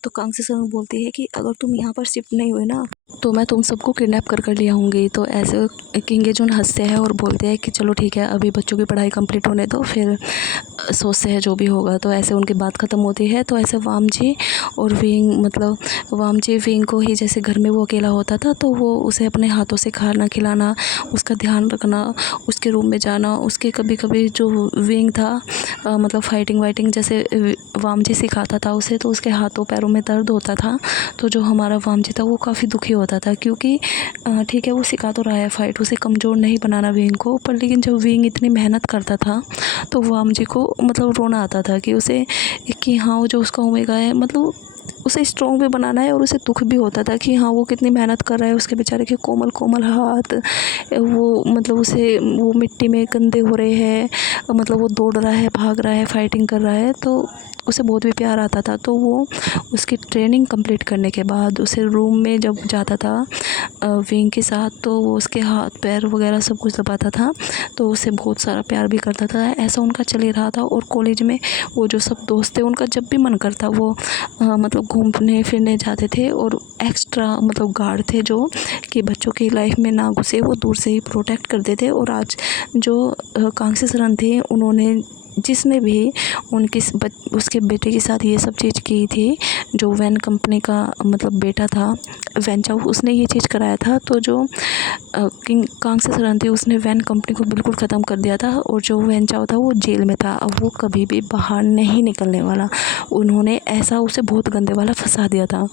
तो कांगसेसरन बोलती है कि अगर तुम यहाँ पर शिफ्ट नहीं हुए ना तो मैं तुम सबको किडनैप कर ले आऊँगी। तो ऐसे किंग हिजुन हंसते हैं और बोलते हैं कि चलो ठीक है, अभी बच्चों की पढ़ाई कंप्लीट होने दो, फिर सोचते हैं जो भी होगा। तो ऐसे उनकी बात ख़त्म होती है। तो ऐसे वामजी और विंग मतलब वामजी विंग को ही जैसे घर में वो अकेला होता था तो वो उसे अपने हाथों से खाना खिलाना, उसका ध्यान रखना, उसके रूम में जाना, उसके कभी कभी जो विंग था मतलब फाइटिंग वाइटिंग जैसे वामजी सिखाता था उसे, तो उसके हाथों पैरों में दर्द होता था। तो जो हमारा वामजी था वो काफ़ी दुखी होता था, क्योंकि ठीक है वो सिखा तो रहा है फाइट, उसे कमज़ोर नहीं बनाना विंग को, पर लेकिन जब विंग इतनी मेहनत करता था तो वामजी को मतलब रोना आता था कि उसे कि हाँ वो जो उसका ओमेगा है मतलब उसे स्ट्रॉन्ग भी बनाना है, और उसे दुख भी होता था कि हाँ वो कितनी मेहनत कर रहा है, उसके बेचारे के कोमल कोमल हाथ वो मतलब उसे वो मिट्टी में गंदे हो रहे हैं, मतलब वो दौड़ रहा है, भाग रहा है, फाइटिंग कर रहा है, तो उसे बहुत भी प्यार आता था। तो वो उसकी ट्रेनिंग कंप्लीट करने के बाद उसे रूम में जब जाता था विंग के साथ, तो वो उसके हाथ पैर वगैरह सब कुछ दबाता था, तो उसे बहुत सारा प्यार भी करता था। ऐसा उनका चल ही रहा था। और कॉलेज में वो जो सब दोस्त थे उनका जब भी मन करता वो मतलब घूमने फिरने जाते थे, और एक्स्ट्रा मतलब गार्ड थे जो कि बच्चों की लाइफ में ना घुसे, वो दूर से ही प्रोटेक्ट करते थे। और आज जो कांगसेसरन थे उन्होंने जिसने भी उसके बेटे के साथ ये सब चीज़ की थी, जो वैन कंपनी का मतलब बेटा था वैनचाओ, उसने ये चीज़ कराया था। तो जो किंग कांगसेसरन थी उसने वैन कंपनी को बिल्कुल ख़त्म कर दिया था, और जो वैनचाओ था वो जेल में था, अब वो कभी भी बाहर नहीं निकलने वाला। उन्होंने ऐसा उसे बहुत गंदे वाला फंसा दिया था,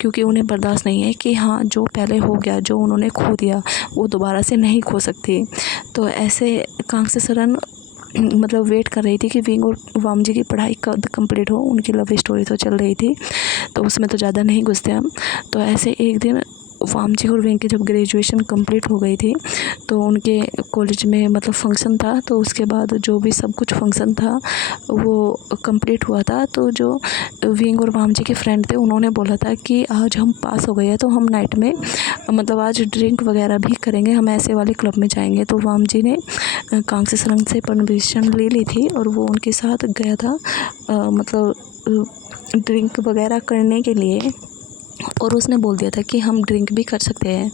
क्योंकि उन्हें बर्दाश्त नहीं है कि हाँ जो पहले हो गया, जो उन्होंने खो दिया वो दोबारा से नहीं खो सकती। तो ऐसे कांगसेसरन मतलब वेट कर रही थी कि विंग और वाम जी की पढ़ाई कब कंप्लीट हो। उनकी लव स्टोरी तो चल रही थी, तो उसमें तो ज़्यादा नहीं घुसते हम। तो ऐसे एक दिन वाम जी और विंग की जब ग्रेजुएशन कंप्लीट हो गई थी, तो उनके कॉलेज में मतलब फंक्शन था। तो उसके बाद जो भी सब कुछ फंक्शन था वो कंप्लीट हुआ था। तो जो विंग और वाम जी के फ्रेंड थे, उन्होंने बोला था कि आज हम पास हो गए हैं तो हम नाइट में मतलब आज ड्रिंक वगैरह भी करेंगे, हम ऐसे वाले क्लब में जाएंगे। तो वाम जी ने कांग्रेस सरंग से परमिशन ले ली थी और वो उनके साथ गया था मतलब ड्रिंक वगैरह करने के लिए। और उसने बोल दिया था कि हम ड्रिंक भी कर सकते हैं।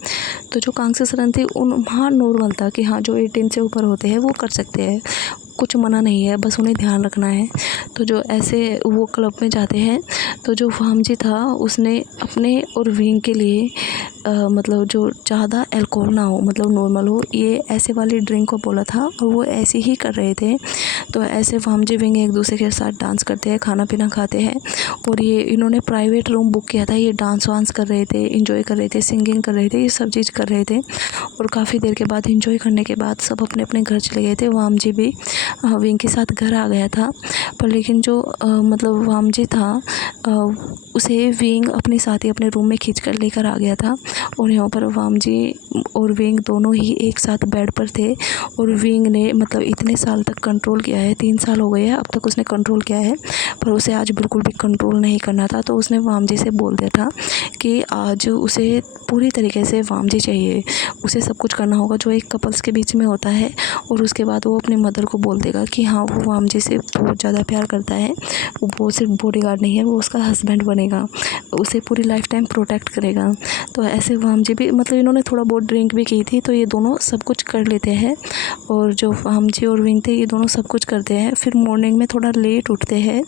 तो जो कांग्रेस सरन थी उन वहाँ नॉर्मल था कि हाँ जो 18 से ऊपर होते हैं वो कर सकते हैं, कुछ मना नहीं है, बस उन्हें ध्यान रखना है। तो जो ऐसे वो क्लब में जाते हैं, तो जो वाम जी था उसने अपने और विंग के लिए मतलब जो ज़्यादा अल्कोहल ना हो, मतलब नॉर्मल हो, ये ऐसे वाली ड्रिंक को बोला था और वो ऐसे ही कर रहे थे। तो ऐसे वाम जी विंग एक दूसरे के साथ डांस करते हैं, खाना पीना खाते हैं। और ये इन्होंने प्राइवेट रूम बुक किया था, ये डांस वांस कर रहे थे, इंजॉय कर रहे थे, सिंगिंग कर रहे थे, ये सब चीज़ कर रहे थे। और काफ़ी देर के बाद इंजॉय करने के बाद सब अपने अपने घर चले गए थे। वाम जी भी विंग के साथ घर आ गया था। पर लेकिन जो मतलब वाम जी था उसे विंग अपने साथ ही अपने रूम में खींच कर लेकर आ गया था। और यहाँ पर वाम जी और विंग दोनों ही एक साथ बेड पर थे। और विंग ने मतलब इतने साल तक कंट्रोल किया है, 3 साल हो गए हैं अब तक उसने कंट्रोल किया है, पर उसे आज बिल्कुल भी कंट्रोल नहीं करना था। तो उसने वाम जी से बोल दिया था कि आज उसे पूरी तरीके से वाम जी चाहिए, उसे सब कुछ करना होगा जो एक कपल्स के बीच में होता है। और उसके बाद वो अपनी मदर को बोल देगा कि हाँ वो वाम जी से बहुत ज़्यादा प्यार करता है, वो सिर्फ बॉडीगार्ड नहीं है, वो उसका हस्बैंड बनेगा, उसे पूरी लाइफ टाइम प्रोटेक्ट करेगा। तो ऐसे वाम जी भी मतलब इन्होंने थोड़ा बहुत ड्रिंक भी की थी, तो ये दोनों सब कुछ कर लेते हैं। और जो वाम जी और विंग थे ये दोनों सब कुछ करते हैं। फिर मॉर्निंग में थोड़ा लेट उठते हैं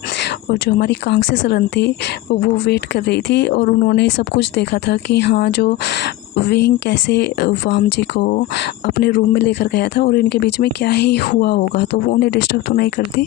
और जो हमारी कांग्रेस सरन थी वो वेट कर रही थी और उन्होंने सब कुछ देखा था कि हाँ जो विंग कैसे वाम जी को अपने रूम में लेकर गया था और इनके बीच में क्या ही हुआ होगा। तो वो उन्हें डिस्टर्ब तो नहीं करती,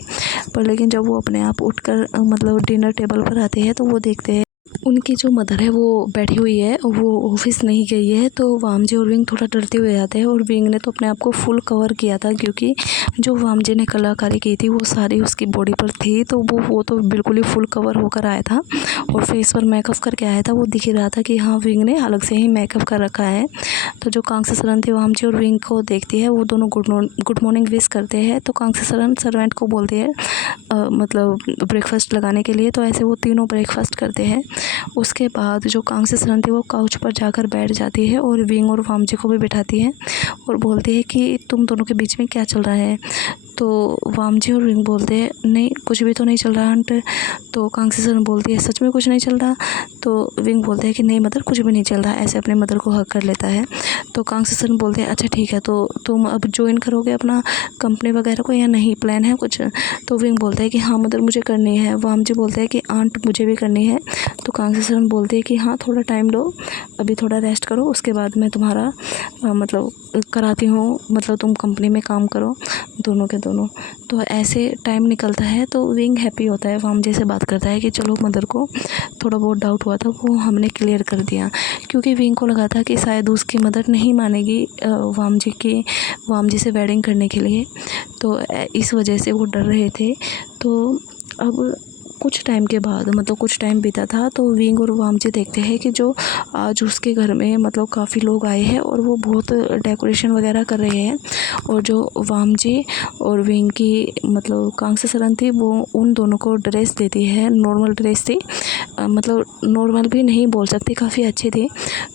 पर लेकिन जब वो अपने आप उठकर मतलब डिनर टेबल पर आते हैं तो वो देखते हैं उनकी जो मदर है वो बैठी हुई है, वो ऑफिस नहीं गई है। तो वाम जी और विंग थोड़ा डरते हुए आते हैं और विंग ने तो अपने आप को फुल कवर किया था, क्योंकि जो वाम जी ने कलाकारी की थी वो सारी उसकी बॉडी पर थी। तो वो तो बिल्कुल ही फुल कवर होकर आया था और फेस पर मेकअप करके आया था। वो दिख ही रहा था कि हाँ विंग ने अलग से ही मेकअप कर रखा है। तो जो कांग्रेस सरन थी वाम जी और विंग को देखती है, वो दोनों गुड मॉर्निंग विश करते हैं। तो कांग्रेस सरन सर्वेंट को बोलती है मतलब ब्रेकफास्ट लगाने के लिए। तो ऐसे वो तीनों ब्रेकफास्ट करते हैं। उसके बाद जो कांग्रेस सरन थी वो काउच पर जाकर बैठ जाती है और विंग और वाम जी को भी बिठाती है और बोलती है कि तुम दोनों के बीच में क्या चल रहा है। तो वाम जी और विंग बोलते हैं नहीं कुछ भी तो नहीं चल रहा आंट। तो कांग्रेस सरन बोलती है सच में कुछ नहीं चल रहा। तो विंग बोलते हैं कि नहीं मदर कुछ भी नहीं चल रहा, ऐसे अपने मदर को हक कर लेता है। तो कांग्रेस सरन बोलते हैं अच्छा ठीक है, तो तुम अब ज्वाइन करोगे अपना कंपनी वगैरह को या नहीं, प्लान है कुछ। तो विंग बोलता है कि हाँ मदर मुझे करनी है। वाम जी बोलते हैं कि आंट मुझे भी करनी है। तो कांग्रेस सरन बोलते हैं कि हाँ थोड़ा टाइम लो, अभी थोड़ा रेस्ट करो, उसके बाद मैं तुम्हारा मतलब कराती हूँ, मतलब तुम कंपनी में काम करो दोनों के दोनों। तो ऐसे टाइम निकलता है तो विंग हैप्पी होता है, वाम जी से बात करता है कि चलो मदर को थोड़ा बहुत डाउट हुआ था वो हमने क्लियर कर दिया, क्योंकि विंग को लगा था कि शायद उसकी मदर नहीं मानेगी वाम जी से वेडिंग करने के लिए। तो इस वजह से वो डर रहे थे। तो अब कुछ टाइम के बाद मतलब कुछ टाइम बीता था तो विंग और वाम जी देखते हैं कि जो आज उसके घर में मतलब काफ़ी लोग आए हैं और वो बहुत डेकोरेशन वगैरह कर रहे हैं। और जो वाम जी और विंग की मतलब कांग्रेस सरन थी वो उन दोनों को ड्रेस देती है, नॉर्मल ड्रेस थी, मतलब नॉर्मल भी नहीं बोल सकती, काफ़ी अच्छी थी।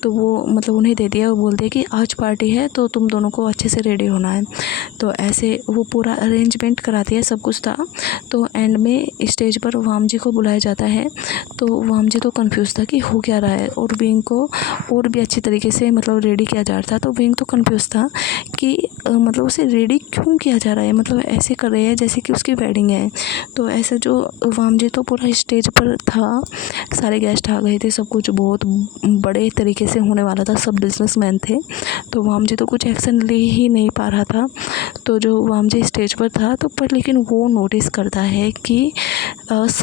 तो वो मतलब उन्हें दे दिया, वो बोलते हैं कि आज पार्टी है तो तुम दोनों को अच्छे से रेडी होना है। तो ऐसे वो पूरा अरेंजमेंट कराती है, सब कुछ था। तो एंड में स्टेज पर वाम जी को बुलाया जाता है। तो वाम जी तो कंफ्यूज था कि हो क्या रहा है और विंग को और भी अच्छी तरीके से मतलब रेडी किया जा रहा था। तो विंग तो कंफ्यूज था कि मतलब उसे रेडी क्यों किया जा रहा है, मतलब ऐसे कर रहे हैं जैसे कि उसकी वेडिंग है। तो ऐसा जो वाम जी तो पूरा स्टेज पर था, सारे गेस्ट आ गए थे, सब कुछ बहुत बड़े तरीके से होने वाला था, सब बिजनेसमैन थे। तो वाम जी तो कुछ एक्शन ले ही नहीं पा रहा था। तो जो वाम जी स्टेज पर था तो पर लेकिन वो नोटिस करता है कि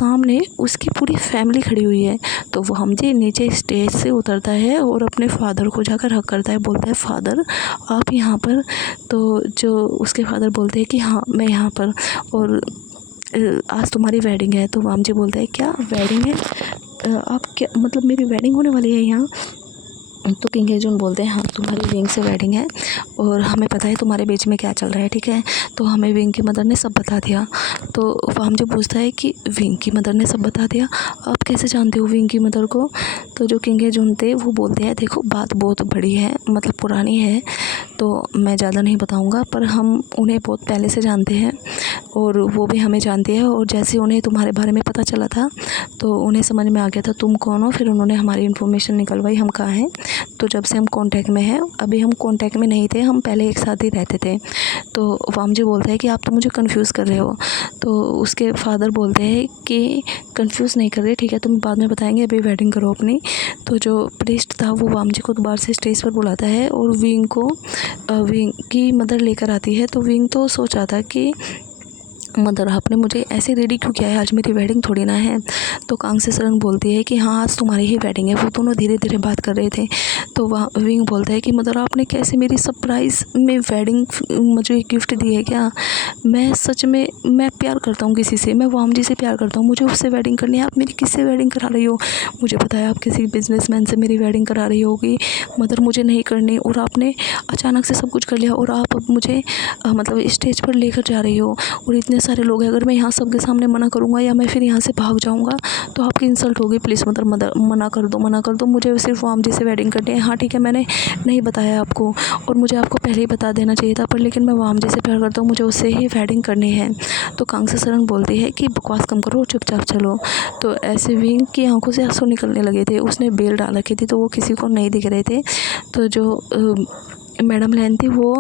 सामने उसकी पूरी फैमिली खड़ी हुई है। तो वो हम जी नीचे स्टेज से उतरता है और अपने फादर को जाकर हक करता है, बोलता है फादर आप यहाँ पर। तो जो उसके फादर बोलते हैं कि हाँ मैं यहाँ पर, और आज तुम्हारी वेडिंग है। तो वाम जी बोलता है क्या वेडिंग है, आप क्या मतलब मेरी वेडिंग होने वाली है यहाँ। तो किंग हेजुन बोलते हैं हाँ तुम्हारी विंग से वेडिंग है और हमें पता है तुम्हारे बीच में क्या चल रहा है, ठीक है। तो हमें विंग की मदर ने सब बता दिया। तो वाम जो पूछता है कि विंग की मदर ने सब बता दिया, आप कैसे जानते हो विंग की मदर को। तो जो किंग हेजुन थे वो बोलते हैं देखो बात बहुत बड़ी है, मतलब पुरानी है, तो मैं ज़्यादा नहीं बताऊँगा, पर हम उन्हें बहुत पहले से जानते हैं और वो भी हमें जानती है। और जैसे उन्हें तुम्हारे बारे में पता चला था तो उन्हें समझ में आ गया था तुम कौन हो, फिर उन्होंने हमारी इन्फॉर्मेशन निकलवाई हम कहाँ हैं। तो जब से हम कांटेक्ट में हैं, अभी हम कांटेक्ट में नहीं थे, हम पहले एक साथ ही रहते थे। तो वाम जी बोलता है कि आप तो मुझे कंफ्यूज कर रहे हो। तो उसके फादर बोलते हैं कि कंफ्यूज नहीं कर रहे, ठीक है तुम्हें बाद में बताएंगे, अभी वेडिंग करो अपनी। तो जो प्रीस्ट था वो वाम जी को दोबारा से स्टेज पर बुलाता है और विंग को विंग की मदर लेकर आती है। तो विंग तो सोच रहा था कि मदर आपने मुझे ऐसे रेडी क्यों किया है, आज मेरी वेडिंग थोड़ी ना है। तो कांग से सरन बोलती है कि हाँ आज तुम्हारी ही वेडिंग है। वो दोनों धीरे धीरे बात कर रहे थे। तो वहाँ विंग बोलता है कि मदर आपने कैसे मेरी सरप्राइज़ में वेडिंग मुझे गिफ्ट दी है क्या। मैं सच में मैं प्यार करता हूँ किसी से, मैं वाम जी से प्यार करता हूँ, मुझे उससे वेडिंग करनी है, आप मेरी किससे वेडिंग करा रही हो। मुझे पता है आप किसी बिजनेसमैन से मेरी वेडिंग करा रही होगी मदर, मुझे नहीं करनी, और आपने अचानक से सब कुछ कर लिया और आप अब मुझे मतलब स्टेज पर लेकर जा रही हो और इतने सारे लोग हैं, अगर मैं यहाँ सबके सामने मना करूँगा या मैं फिर यहाँ से भाग जाऊँगा तो आपकी इंसल्ट होगी, प्लीज़ मदर मना कर दो, मना कर दो, मुझे सिर्फ वाम जी से वेडिंग करनी है। हाँ ठीक है मैंने नहीं बताया आपको और मुझे आपको पहले ही बता देना चाहिए था, पर लेकिन मैं वाम जी से प्यार करता हूँ, मुझे उससे ही वेडिंग करनी है। तो कांग से सरन बोलती है कि बकवास कम करो चुपचाप चलो। तो ऐसे विंग की आंखों से आंसू निकलने लगे थे, उसने बेल डाल रखी थी तो वो किसी को नहीं दिख रहे थे। तो जो मैडम लैन थी वो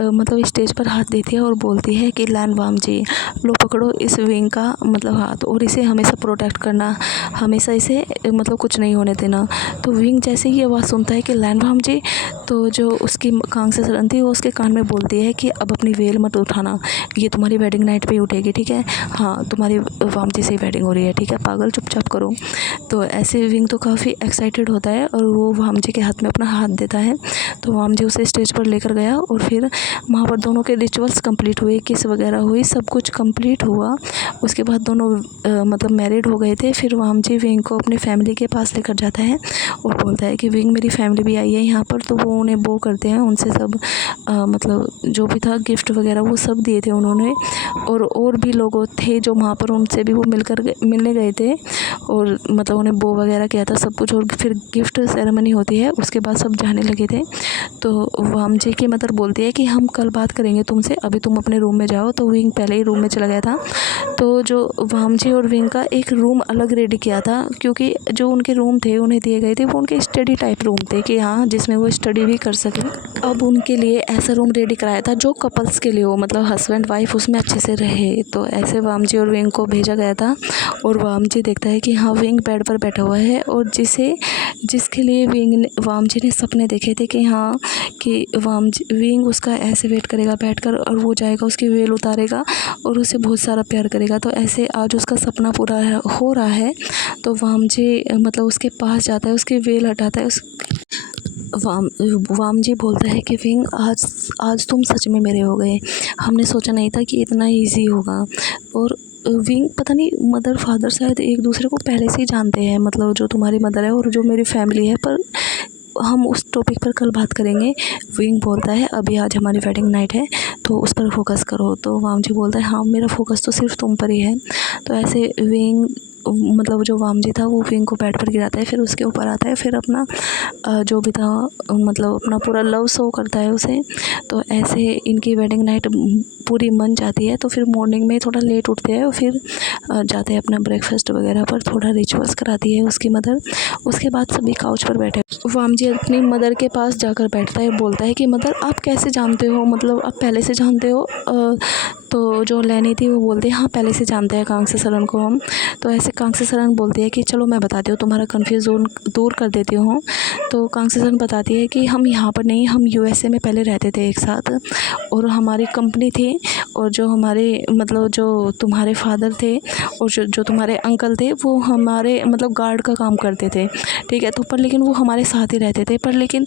मतलब स्टेज पर हाथ देती है और बोलती है कि लैन वाम जी लो पकड़ो इस विंग का मतलब हाथ और इसे हमेशा प्रोटेक्ट करना, हमेशा इसे मतलब कुछ नहीं होने देना। तो विंग जैसे ही आवाज़ सुनता है कि लैन वाम जी, तो जो उसकी कांग से सरन थी वो उसके कान में बोलती है कि अब अपनी वेल मत उठाना, ये तुम्हारी वेडिंग नाइट पे ही उठेगी, ठीक है। हाँ तुम्हारी वाम जी से वेडिंग हो रही है, ठीक है पागल चुपचाप करो। तो ऐसे विंग तो काफ़ी एक्साइटेड होता है और वो वाम जी के हाथ में अपना हाथ देता है। तो वाम जी उसे स्टेज पर लेकर गया और फिर वहाँ पर दोनों के रिचुअल्स कंप्लीट हुए, किस वगैरह हुई, सब कुछ कंप्लीट हुआ। उसके बाद दोनों मतलब मैरिड हो गए थे। फिर वाम जी विंग को अपने फैमिली के पास लेकर जाता है और बोलता है कि विंग मेरी फैमिली भी आई है यहाँ पर। तो वो उन्हें बो करते हैं, उनसे सब मतलब जो भी था गिफ्ट वगैरह वो सब दिए थे उन्होंने, और भी लोग थे जो वहाँ पर उनसे भी वो मिलने गए थे और मतलब उन्हें बो वगैरह किया था सब कुछ। और फिर गिफ्ट सेरेमनी होती है, उसके बाद सब जाने लगे थे। तो वाम जी की मदर बोलती है कि हम कल बात करेंगे तुमसे, अभी तुम अपने रूम में जाओ। तो विंग पहले ही रूम में चला गया था। तो जो वाम जी और विंग का एक रूम अलग रेडी किया था, क्योंकि जो उनके रूम थे उन्हें दिए गए थे वो उनके स्टडी टाइप रूम थे कि हाँ जिसमें वो स्टडी भी कर सकें। अब उनके लिए ऐसा रूम रेडी कराया था जो कपल्स के लिए हो, मतलब हस्बैंड वाइफ उसमें अच्छे से रहे। तो ऐसे वाम जी और विंग को भेजा गया था और वाम जी देखता है कि हाँ विंग बेड पर बैठा हुआ है और जिसके लिए वाम जी ने सपने देखे थे कि हाँ कि विंग उसका ऐसे वेट करेगा बैठकर और वो जाएगा उसकी वेल उतारेगा और उसे बहुत सारा प्यार करेगा। तो ऐसे आज उसका सपना पूरा हो रहा है। तो वाम जी मतलब उसके पास जाता है, उसकी वेल हटाता है। वाम जी बोलता है कि विंग आज तुम सच में मेरे हो गए, हमने सोचा नहीं था कि इतना ईजी होगा। और विंग पता नहीं मदर फादर शायद एक दूसरे को पहले से ही जानते हैं, मतलब जो तुम्हारी मदर है और जो मेरी फैमिली है, पर हम उस टॉपिक पर कल बात करेंगे। विंग बोलता है अभी आज हमारी वेडिंग नाइट है तो उस पर फोकस करो। तो वाम जी बोलता है हाँ मेरा फोकस तो सिर्फ तुम पर ही है। तो ऐसे विंग मतलब जो वाम जी था वो विंग को बेड पर गिराता है, फिर उसके ऊपर आता है, फिर अपना जो भी था मतलब अपना पूरा लव शो करता है उसे। तो ऐसे इनकी वेडिंग नाइट पूरी मन जाती है। तो फिर मॉर्निंग में थोड़ा लेट उठते हैं और फिर जाते हैं अपना ब्रेकफास्ट वगैरह पर, थोड़ा रिचुअल्स कराती है उसकी मदर। उसके बाद सभी काउच पर बैठे, वाम जी अपनी मदर के पास जाकर बैठता है, बोलता है कि मदर आप कैसे जानते हो, मतलब आप पहले से जानते हो तो जो लैनी थी वो बोलती है हाँ पहले से जानते हैं कांग्से सरन को हम। तो ऐसे कांग्से सरन बोलती है कि चलो मैं बताती हूँ, तुम्हारा कन्फ्यूज़न दूर कर देती हूँ। तो कांग्से सरन बताती है कि हम यहाँ पर नहीं, हम यूएसए में पहले रहते थे एक साथ, और हमारी कंपनी थी, और जो हमारे मतलब जो तुम्हारे फादर थे और जो तुम्हारे अंकल थे वो हमारे मतलब गार्ड का काम करते थे, ठीक है। तो पर लेकिन वो हमारे साथ ही रहते थे, पर लेकिन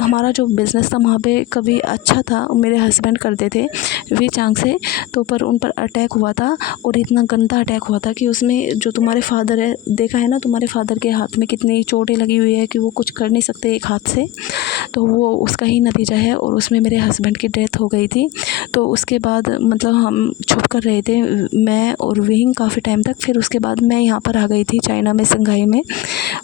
हमारा जो बिज़नेस था वहाँ पे कभी अच्छा था, मेरे हस्बैंड करते थे वे चांग से। तो पर उन पर अटैक हुआ था, और इतना गंदा अटैक हुआ था कि उसमें जो तुम्हारे फादर है, देखा है ना तुम्हारे फादर के हाथ में कितनी चोटें लगी हुई है कि वो कुछ कर नहीं सकते एक हाथ से, तो वो उसका ही नतीजा है। और उसमें मेरे हस्बैंड की डेथ हो गई थी। तो उसके बाद मतलब हम छुप कर रहे थे, मैं और विंग काफ़ी टाइम तक। फिर उसके बाद मैं यहाँ पर आ गई थी चाइना में, संघाई में।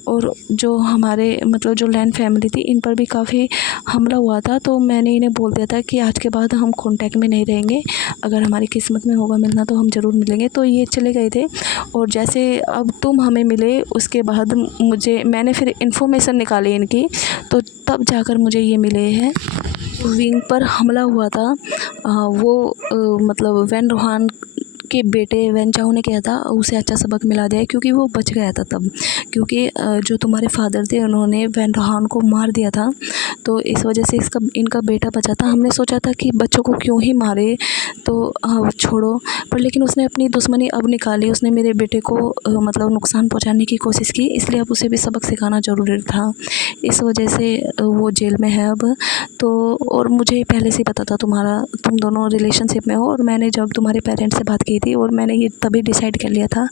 और जो हमारे मतलब जो लैंड फैमिली थी इन पर भी काफ़ी हमला हुआ था। तो मैंने इन्हें बोल दिया था कि आज के बाद हम कॉन्टैक्ट में नहीं रहेंगे, अगर हमारी किस्मत में होगा मिलना तो हम ज़रूर मिलेंगे। तो ये चले गए थे, और जैसे अब तुम हमें मिले उसके बाद मैंने फिर इन्फॉर्मेशन निकाली इनकी, तो तब जाकर मुझे ये मिले हैं। विंग पर हमला हुआ था मतलब वैन रोहान के बेटे वैन चाओ ने किया था, उसे अच्छा सबक मिला दिया क्योंकि वो बच गया था तब, क्योंकि जो तुम्हारे फादर थे उन्होंने वैन रोहान को मार दिया था। तो इस वजह से इनका बेटा बचा था। हमने सोचा था कि बच्चों को क्यों ही मारे, तो छोड़ो, पर लेकिन उसने अपनी दुश्मनी अब निकाली, उसने मेरे बेटे को मतलब नुकसान पहुंचाने की कोशिश की, इसलिए अब उसे भी सबक सिखाना ज़रूरी था। इस वजह से वो जेल में है अब। तो और मुझे पहले से ही पता था तुम दोनों रिलेशनशिप में हो, और मैंने जब तुम्हारे पेरेंट्स से बात की थी, और मैंने ये तभी डिसाइड कर लिया था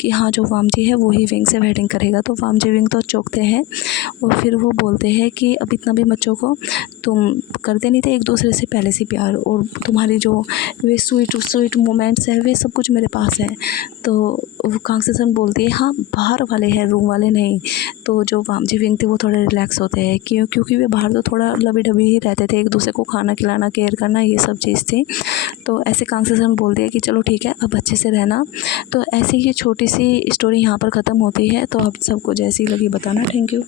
कि हाँ जो वामजी है वो ही विंग से वेडिंग करेगा। तो वामजी विंग तो चौंकते हैं, और फिर वो बोलते हैं कि अब इतना भी बच्चों को तुम करते नहीं थे एक दूसरे से पहले से प्यार, और तुम्हारी जो वे स्वीट मोमेंट्स है वे सब कुछ मेरे पास है। तो वो कांग्से सरन बोलती है हाँ बाहर वाले हैं, रूम वाले नहीं। तो जो वामजी विंग थे वो थोड़े रिलैक्स होते हैं, क्योंकि वे बाहर तो थोड़ा लबी डबी ही रहते थे, एक दूसरे को खाना खिलाना, केयर करना, ये सब चीज़ थी। तो ऐसे कांग्से सरन बोल दिया कि चलो ठीक है अब अच्छे से रहना। तो ऐसी ही छोटी सी स्टोरी यहाँ पर ख़त्म होती है। तो आप सबको जैसी लगी बताना। Thank you.